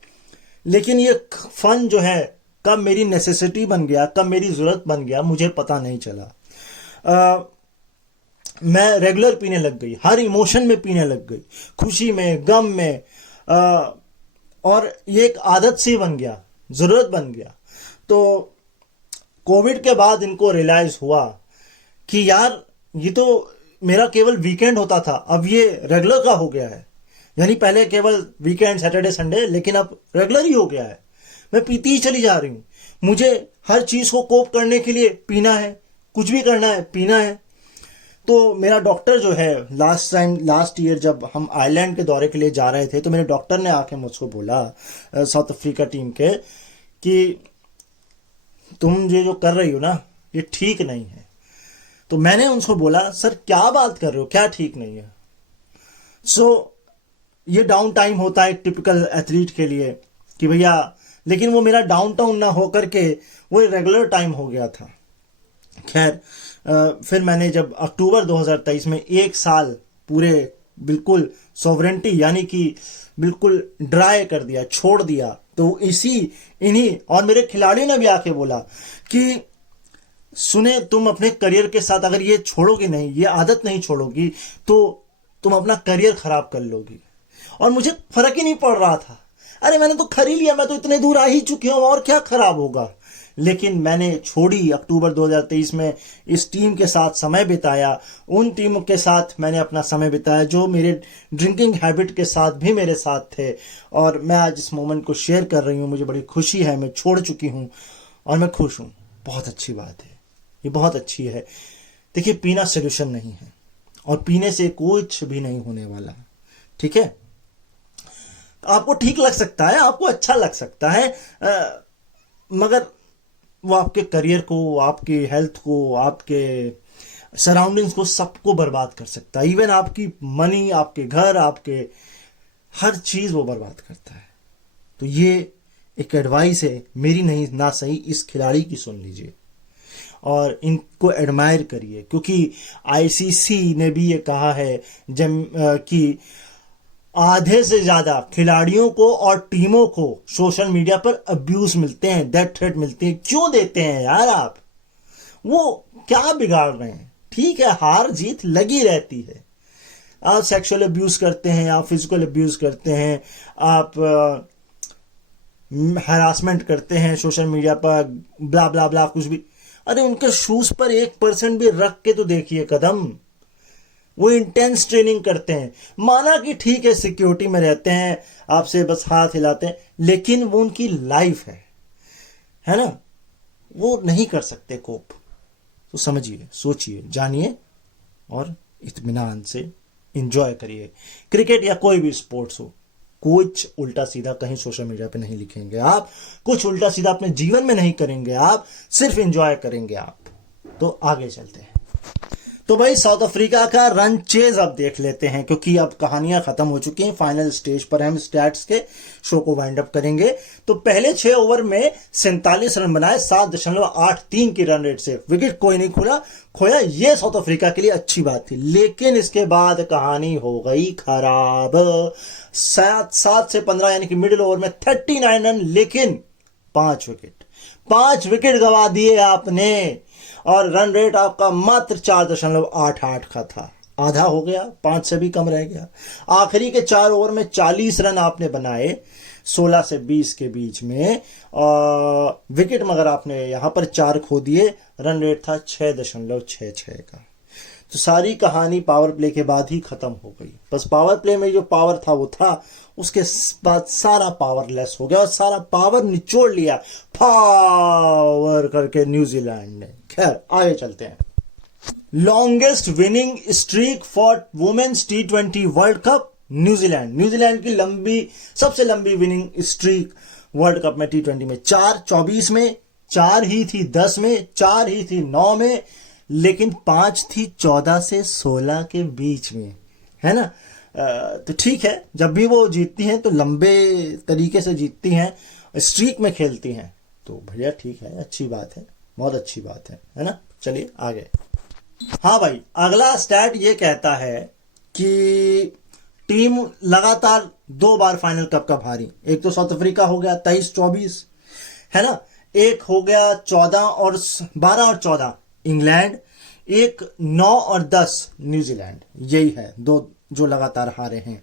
लेकिन ये फन जो है कब मेरी नेसेसिटी बन गया, कब मेरी ज़रूरत बन गया, मुझे पता नहीं चला। मैं रेगुलर पीने लग गई, हर इमोशन में पीने लग गई, खुशी में, गम में, और ये एक आदत सी बन गया, ज़रूरत बन गया। तो कोविड के बाद इनको रियलाइज़ हुआ कि यार ये तो मेरा केवल वीकेंड होता था, अब ये रेगुलर का हो गया है। यानी पहले केवल वीकेंड, सैटरडे, संडे, लेकिन अब रेगुलर ही हो गया है। मैं पीती ही चली जा रही हूँ। मुझे हर चीज़ को कोप करने के लिए पीना है, कुछ भी करना है पीना है। तो मेरा डॉक्टर जो है, लास्ट ईयर जब हम आयरलैंड के दौरे के लिए जा रहे थे, तो मेरे डॉक्टर ने आके मुझको बोला, साउथ अफ्रीका टीम के, कि तुम ये जो कर रही हो ना, ये ठीक नहीं है। तो मैंने उनको बोला, सर क्या बात कर रहे हो, क्या ठीक नहीं है? ये डाउन टाइम होता है टिपिकल एथलीट के लिए कि भैया, लेकिन वो मेरा डाउन टाउन ना होकर के वो रेगुलर टाइम हो गया था। खैर, फिर मैंने जब अक्टूबर 2023 में एक साल पूरे बिल्कुल सॉवरेंटी यानी कि बिल्कुल ड्राई कर दिया, छोड़ दिया, तो इन्हीं और मेरे खिलाड़ियों ने भी आके बोला कि सुने, तुम अपने करियर के साथ अगर ये छोड़ोगे नहीं, ये आदत नहीं छोड़ोगी, तो तुम अपना करियर खराब कर लोगी। और मुझे फर्क ही नहीं पड़ रहा था। अरे मैंने तो खरीद लिया, मैं तो इतने दूर आ ही चुकी हूं, और क्या खराब होगा। लेकिन मैंने छोड़ी। अक्टूबर 2023 में इस टीम के साथ समय बिताया, उन टीमों के साथ मैंने अपना समय बिताया जो मेरे ड्रिंकिंग हैबिट के साथ भी मेरे साथ थे, और मैं आज इस मोमेंट को शेयर कर रही हूँ। मुझे बड़ी खुशी है, मैं छोड़ चुकी हूँ और मैं खुश हूँ। बहुत अच्छी बात है, ये बहुत अच्छी है। देखिए, पीना सोल्यूशन नहीं है और पीने से कुछ भी नहीं होने वाला, ठीक है? आपको ठीक लग सकता है, आपको अच्छा लग सकता है, मगर वो आपके करियर को, आपकी हेल्थ को, आपके सराउंडिंग्स को, सबको बर्बाद कर सकता है। इवन आपकी मनी, आपके घर, आपके हर चीज़ वो बर्बाद करता है। तो ये एक एडवाइस है मेरी, नहीं ना सही, इस खिलाड़ी की सुन लीजिए और इनको एडमायर करिए, क्योंकि आईसीसी ने भी ये कहा है कि आधे से ज्यादा खिलाड़ियों को और टीमों को सोशल मीडिया पर अब्यूज मिलते हैं, डेथ थ्रेट मिलते हैं। क्यों देते हैं यार आप? वो क्या बिगाड़ रहे हैं? ठीक है, हार जीत लगी रहती है। आप सेक्सुअल अब्यूज करते हैं, आप फिजिकल अब्यूज करते हैं, आप हरासमेंट करते हैं सोशल मीडिया पर, ब्ला ब्ला ब्ला, कुछ भी। अरे उनके शूज पर 1% भी रख के तो देखिए कदम। वो इंटेंस ट्रेनिंग करते हैं। माना कि ठीक है, सिक्योरिटी में रहते हैं, आपसे बस हाथ हिलाते हैं, लेकिन वो उनकी लाइफ है ना? वो नहीं कर सकते कोप। तो समझिए, सोचिए, जानिए और इत्मीनान से एंजॉय करिए। क्रिकेट या कोई भी स्पोर्ट्स हो, कुछ उल्टा सीधा कहीं सोशल मीडिया पे नहीं लिखेंगे आप, कुछ उल्टा सीधा अपने जीवन में नहीं करेंगे आप, सिर्फ एंजॉय करेंगे आप। तो आगे चलते हैं। तो भाई, साउथ अफ्रीका का रन चेज अब देख लेते हैं, क्योंकि अब कहानियां खत्म हो चुकी हैं। फाइनल स्टेज पर हम स्टैट्स के शो को वाइंड अप करेंगे। तो पहले 6 ओवर में 47 रन बनाए 7.83 की रन रेट से। विकेट कोई नहीं खोया। ये साउथ अफ्रीका के लिए अच्छी बात थी, लेकिन इसके बाद कहानी हो गई खराब। 7 से 15 यानी कि मिडिल ओवर में 39 रन, लेकिन 5 विकेट गंवा दिए आपने, और रन रेट आपका मात्र 4.88 का था। आधा हो गया, 5 से भी कम रह गया। आखिरी के 4 ओवर में 40 रन आपने बनाए 16 से 20 के बीच में, विकेट मगर आपने यहां पर 4 खो दिए। रन रेट था 6.66 का। तो सारी कहानी पावर प्ले के बाद ही खत्म हो गई। बस पावर प्ले में जो पावर था वो था, उसके बाद सारा पावर लेस हो गया और सारा पावर निचोड़ लिया पावर करके न्यूजीलैंड ने। खैर, आगे चलते हैं। Longest winning streak for womens T20 world cup, New Zealand की सबसे लंबी विनिंग स्ट्रीक वर्ल्ड कप में T20 में 4, 24 में 4 ही थी, 10 में 4 ही थी, 9 में, लेकिन 5 थी 14 से 16 के बीच में, है ना? तो ठीक है, जब भी वो जीतती हैं तो लंबे तरीके से जीतती हैं, स्ट्रीक में खेलती हैं, तो भैया ठीक है, अच्छी बात है, बहुत अच्छी बात है ना? चलिए आगे। हाँ भाई, अगला स्टैट ये कहता है कि टीम लगातार 2 बार फाइनल कप का भारी। एक तो साउथ अफ्रीका हो गया 23-24, है ना? एक हो गया 12 और 14 इंग्लैंड, एक 9 और 10 न्यूजीलैंड। यही है दो जो लगातार हारे हैं।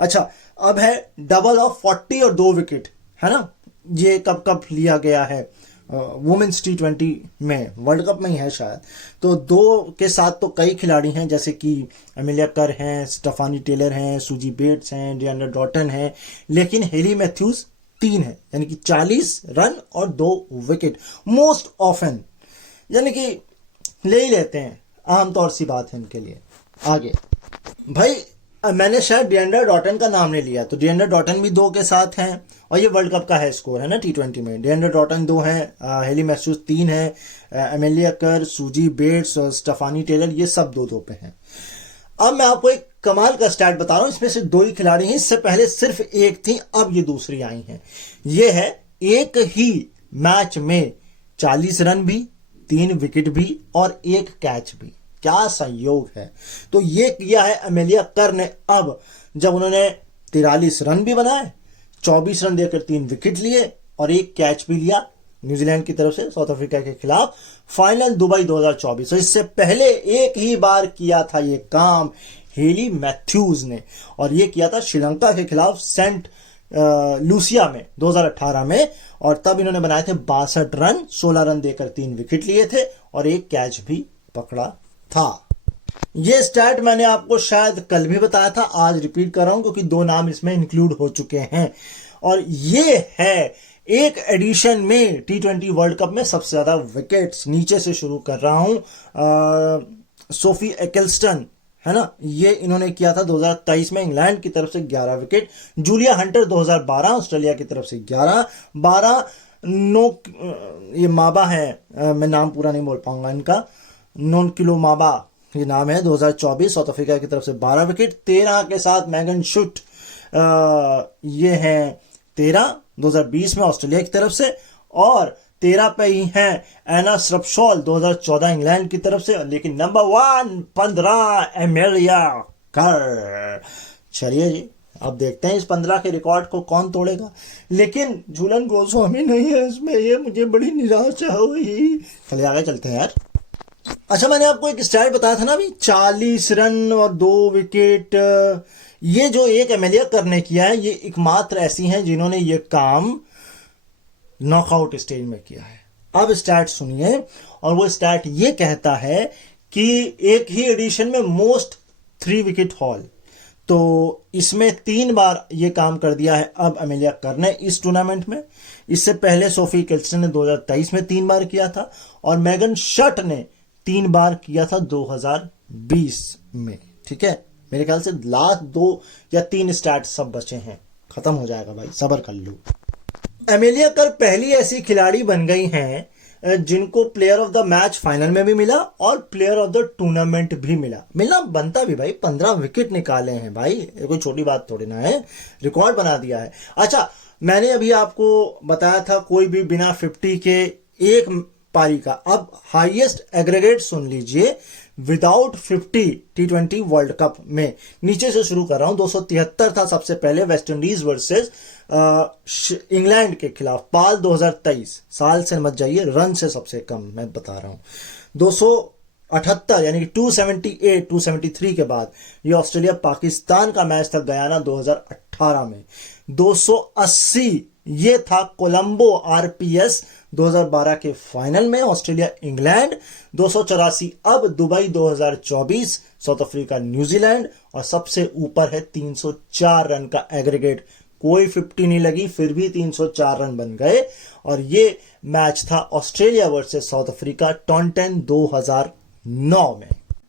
अच्छा, अब है डबल ऑफ 40 और 2 विकेट, है ना। ये कब कब लिया गया है, वुमेन्स T20 में, वर्ल्ड कप में ही है शायद। तो 2 के साथ तो कई खिलाड़ी हैं, जैसे कि एमिलिया कर हैं, स्टेफानी टेलर हैं, सूजी बेट्स हैं, डिएंड्रा डॉटन हैं, लेकिन हेली मैथ्यूज 3 है, यानी कि 40 रन और 2 विकेट मोस्ट ऑफन, यानी कि ले ही लेते हैं, आमतौर सी बात है इनके लिए। आगे भाई, मैंने शायद डिएंड्रा डॉटन का नाम नहीं लिया, तो डिएंड्रा डॉटन भी 2 के साथ हैं, और ये वर्ल्ड कप का है स्कोर, है ना। T20 में डिएंड्रा डॉटन 2 है, हेली मैथ्यूज 3 है, एमिलिया कर, सूजी बेट्स और स्टेफानी टेलर ये सब 2-2 पे हैं। अब मैं आपको एक कमाल का स्टैट बता रहा हूं, इसमें से 2 ही खिलाड़ी हैं, इससे पहले सिर्फ एक थी, अब ये दूसरी आई हैं। ये है एक ही मैच में 40 रन भी, 3 विकेट भी और 1 कैच भी। क्या संयोग है। तो ये किया है एमिलिया कर ने, अब जब उन्होंने 43 रन भी बनाए, 24 रन देकर 3 विकेट लिए और 1 कैच भी लिया न्यूजीलैंड की तरफ से साउथ अफ्रीका के खिलाफ, फाइनल दुबई 2024। तो इससे पहले एक ही बार किया था ये काम हेली मैथ्यूज ने, और ये किया था श्रीलंका के खिलाफ सेंट लूसिया में 2018 में, और तब इन्होंने बनाए थे 62 रन, 16 रन देकर 3 विकेट लिए थे और 1 कैच भी पकड़ा था। ये स्टैट मैंने आपको शायद कल भी बताया था, आज रिपीट कर रहा हूं क्योंकि 2 नाम इसमें इंक्लूड हो चुके हैं। और ये है एक एडिशन में T20 वर्ल्ड कप में सबसे ज्यादा विकेट्स। नीचे से शुरू कर रहा हूं, सोफी एकेल्स्टन, है ना, ये इन्होंने किया था 2023 में इंग्लैंड की तरफ से 11 विकेट। जूलिया हंटर 2012 ऑस्ट्रेलिया की तरफ से 12 नो, ये माबा है, मैं नाम पूरा नहीं बोल पाऊंगा इनका, नॉन किलो माबा ये नाम है, 2024 साउथ अफ्रीका की तरफ से 12 विकेट। 13 के साथ मैगन शुट, ये है 13 2020 में ऑस्ट्रेलिया की तरफ से, और 13 पे ही हैं एना स्रपशॉल 2014 इंग्लैंड की तरफ से, लेकिन नंबर 1 15 एमिलिया कर। चलिए जी, अब देखते हैं इस 15 के रिकॉर्ड को कौन तोड़ेगा, लेकिन झूलन गोस्वामी नहीं है इसमें, ये मुझे बड़ी निराशा हुई। चलिए आगे चलते हैं यार। अच्छा, मैंने आपको एक स्टैट बताया था ना अभी, 40 रन और 2 विकेट, ये जो एक एमिलिया कर ने किया है, ये एकमात्र ऐसी हैं जिन्होंने ये काम नॉकआउट स्टेज में किया है। अब स्टैट सुनिए, और वो स्टैट ये कहता है कि एक ही एडिशन में मोस्ट 3 विकेट हॉल, तो इसमें 3 बार ये काम कर दिया है अब एमिलिया कर ने इस टूर्नामेंट में। इससे पहले सोफी एकेल्स्टन ने 2023 में 3 बार किया था, और मैगन शट ने 3 बार किया था 2020 में। ठीक है, मेरे ख्याल से लास्ट 2 या 3 स्टैट सब बचे हैं, खत्म हो जाएगा भाई, सब्र कर लो। एमिलिया कर पहली ऐसी खिलाड़ी बन गई हैं जिनको player of the match final में भी मिला और प्लेयर ऑफ द टूर्नामेंट भी मिलना बनता भी भाई। 15 विकेट निकाले हैं भाई, ये कोई छोटी बात थोड़ी ना है, रिकॉर्ड बना दिया है। अच्छा, मैंने अभी आपको बताया था कोई भी बिना 50 के एक पारी का, अब हाईएस्ट एग्रीगेट सुन लीजिए विदाउट 50 T20 वर्ल्ड कप में। नीचे से शुरू कर रहा हूं, 273 था सबसे पहले, वेस्ट इंडीज वर्सेस इंग्लैंड के खिलाफ, पाल 2023, साल से मत जाइए, रन से सबसे कम मैं बता रहा हूं। 278 यानी कि 278 273 के बाद ये ऑस्ट्रेलिया पाकिस्तान का मैच था गयाना 2018 में। 280 ये था कोलंबो RPS 2012 के फाइनल में, ऑस्ट्रेलिया इंग्लैंड। 284 अब दुबई 2024 साउथ अफ्रीका न्यूजीलैंड, और सबसे ऊपर है 304 रन का एग्रीगेट, कोई 50 नहीं लगी, फिर भी 304 रन बन गए। और ये मैच था ऑस्ट्रेलिया वर्सेस साउथ अफ्रीका टॉन्टेन 2009 में।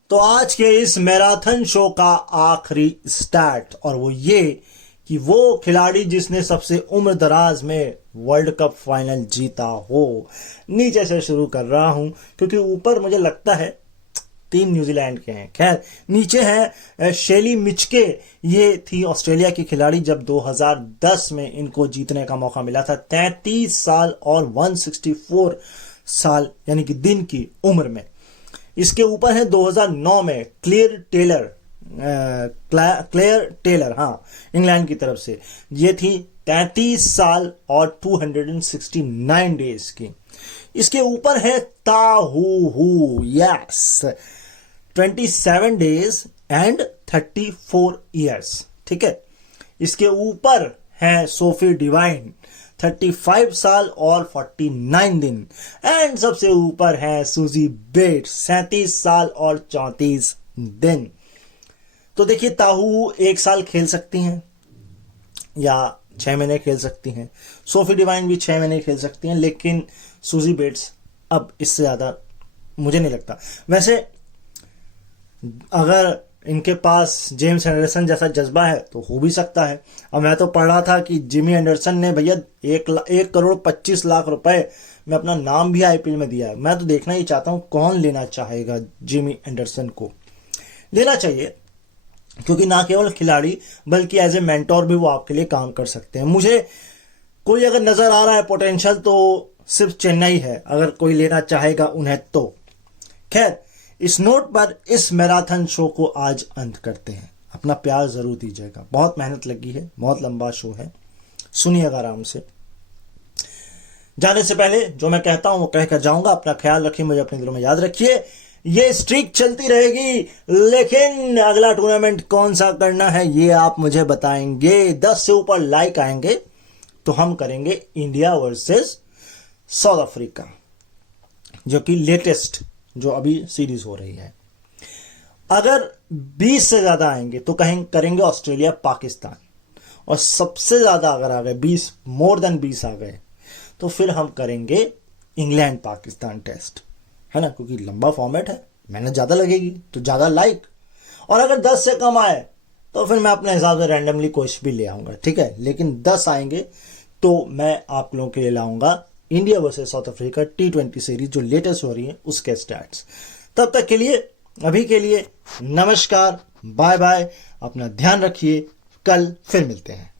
तो आज के इस मैराथन शो का आखिरी स्टैट, और वो ये कि वो खिलाड़ी जिसने सबसे उम्र दराज में वर्ल्ड कप फाइनल जीता हो। नीचे से शुरू कर रहा हूं क्योंकि ऊपर मुझे लगता है 3 न्यूजीलैंड के हैं। खैर, नीचे है शेली मिचके, ये थी ऑस्ट्रेलिया की खिलाड़ी, जब 2010 में इनको जीतने का मौका मिला था, 33 साल और 164 साल यानी कि दिन की उम्र में। इसके ऊपर है 2009 में क्लेयर टेलर, क्लेयर टेलर, हाँ, इंग्लैंड की तरफ से। ये थी 33 साल और 269 डेज की। इसके ऊपर है ताहू, यस, 27 डेज एंड 34 ईयर्स, ठीक है। इसके ऊपर है सोफी डिवाइन, 35 साल और 49 दिन। एंड सबसे ऊपर है सूजी बेट्स, 37 साल और 34 दिन। तो देखिए, ताहू 1 साल खेल सकती हैं या 6 महीने खेल सकती हैं, सोफी डिवाइन भी 6 महीने खेल सकती हैं, लेकिन सूजी बेट्स अब इससे ज़्यादा मुझे नहीं लगता। वैसे अगर इनके पास जेम्स एंडरसन जैसा जज्बा है तो हो भी सकता है। अब मैं तो पढ़ रहा था कि जिमी एंडरसन ने भैया 1,25,00,000 रुपए में अपना नाम भी आईपीएल में दिया है। मैं तो देखना ही चाहता हूं कौन लेना चाहेगा जिमी एंडरसन को। लेना चाहिए, क्योंकि ना केवल खिलाड़ी बल्कि एज ए मेंटोर भी वो आपके लिए काम कर सकते हैं। मुझे कोई अगर नजर आ रहा है पोटेंशियल तो सिर्फ चेन्नई है, अगर कोई लेना चाहेगा उन्हें तो। खैर, इस नोट पर इस मैराथन शो को आज अंत करते हैं। अपना प्यार जरूर दीजिएगा, बहुत मेहनत लगी है, बहुत लंबा शो है, सुनिएगा आराम से। जाने से पहले जो मैं कहता हूं वो कहकर जाऊंगा। अपना ख्याल रखिए, मुझे अपने दिलों में याद रखिए। ये स्ट्रीक चलती रहेगी, लेकिन अगला टूर्नामेंट कौन सा करना है ये आप मुझे बताएंगे। 10 से ऊपर लाइक आएंगे तो हम करेंगे इंडिया वर्सेस साउथ अफ्रीका, जो कि लेटेस्ट जो अभी सीरीज हो रही है। अगर 20 से ज्यादा आएंगे तो करेंगे ऑस्ट्रेलिया पाकिस्तान, और सबसे ज्यादा अगर आ गए 20, मोर देन 20 आ गए तो फिर हम करेंगे इंग्लैंड पाकिस्तान टेस्ट, है ना, क्योंकि लंबा फॉर्मेट है, मेहनत ज्यादा लगेगी तो ज्यादा लाइक। और अगर 10 से कम आए तो फिर मैं अपने हिसाब से रैंडमली कुछ भी ले आऊंगा, ठीक है। लेकिन 10 आएंगे तो मैं आप लोगों के लिए लाऊंगा India versus south Africa T20 series जो लेटेस्ट हो रही है उसके स्टैट्स। तब तक के लिए, अभी के लिए नमस्कार, बाय बाय, अपना ध्यान रखिए, कल फिर मिलते हैं।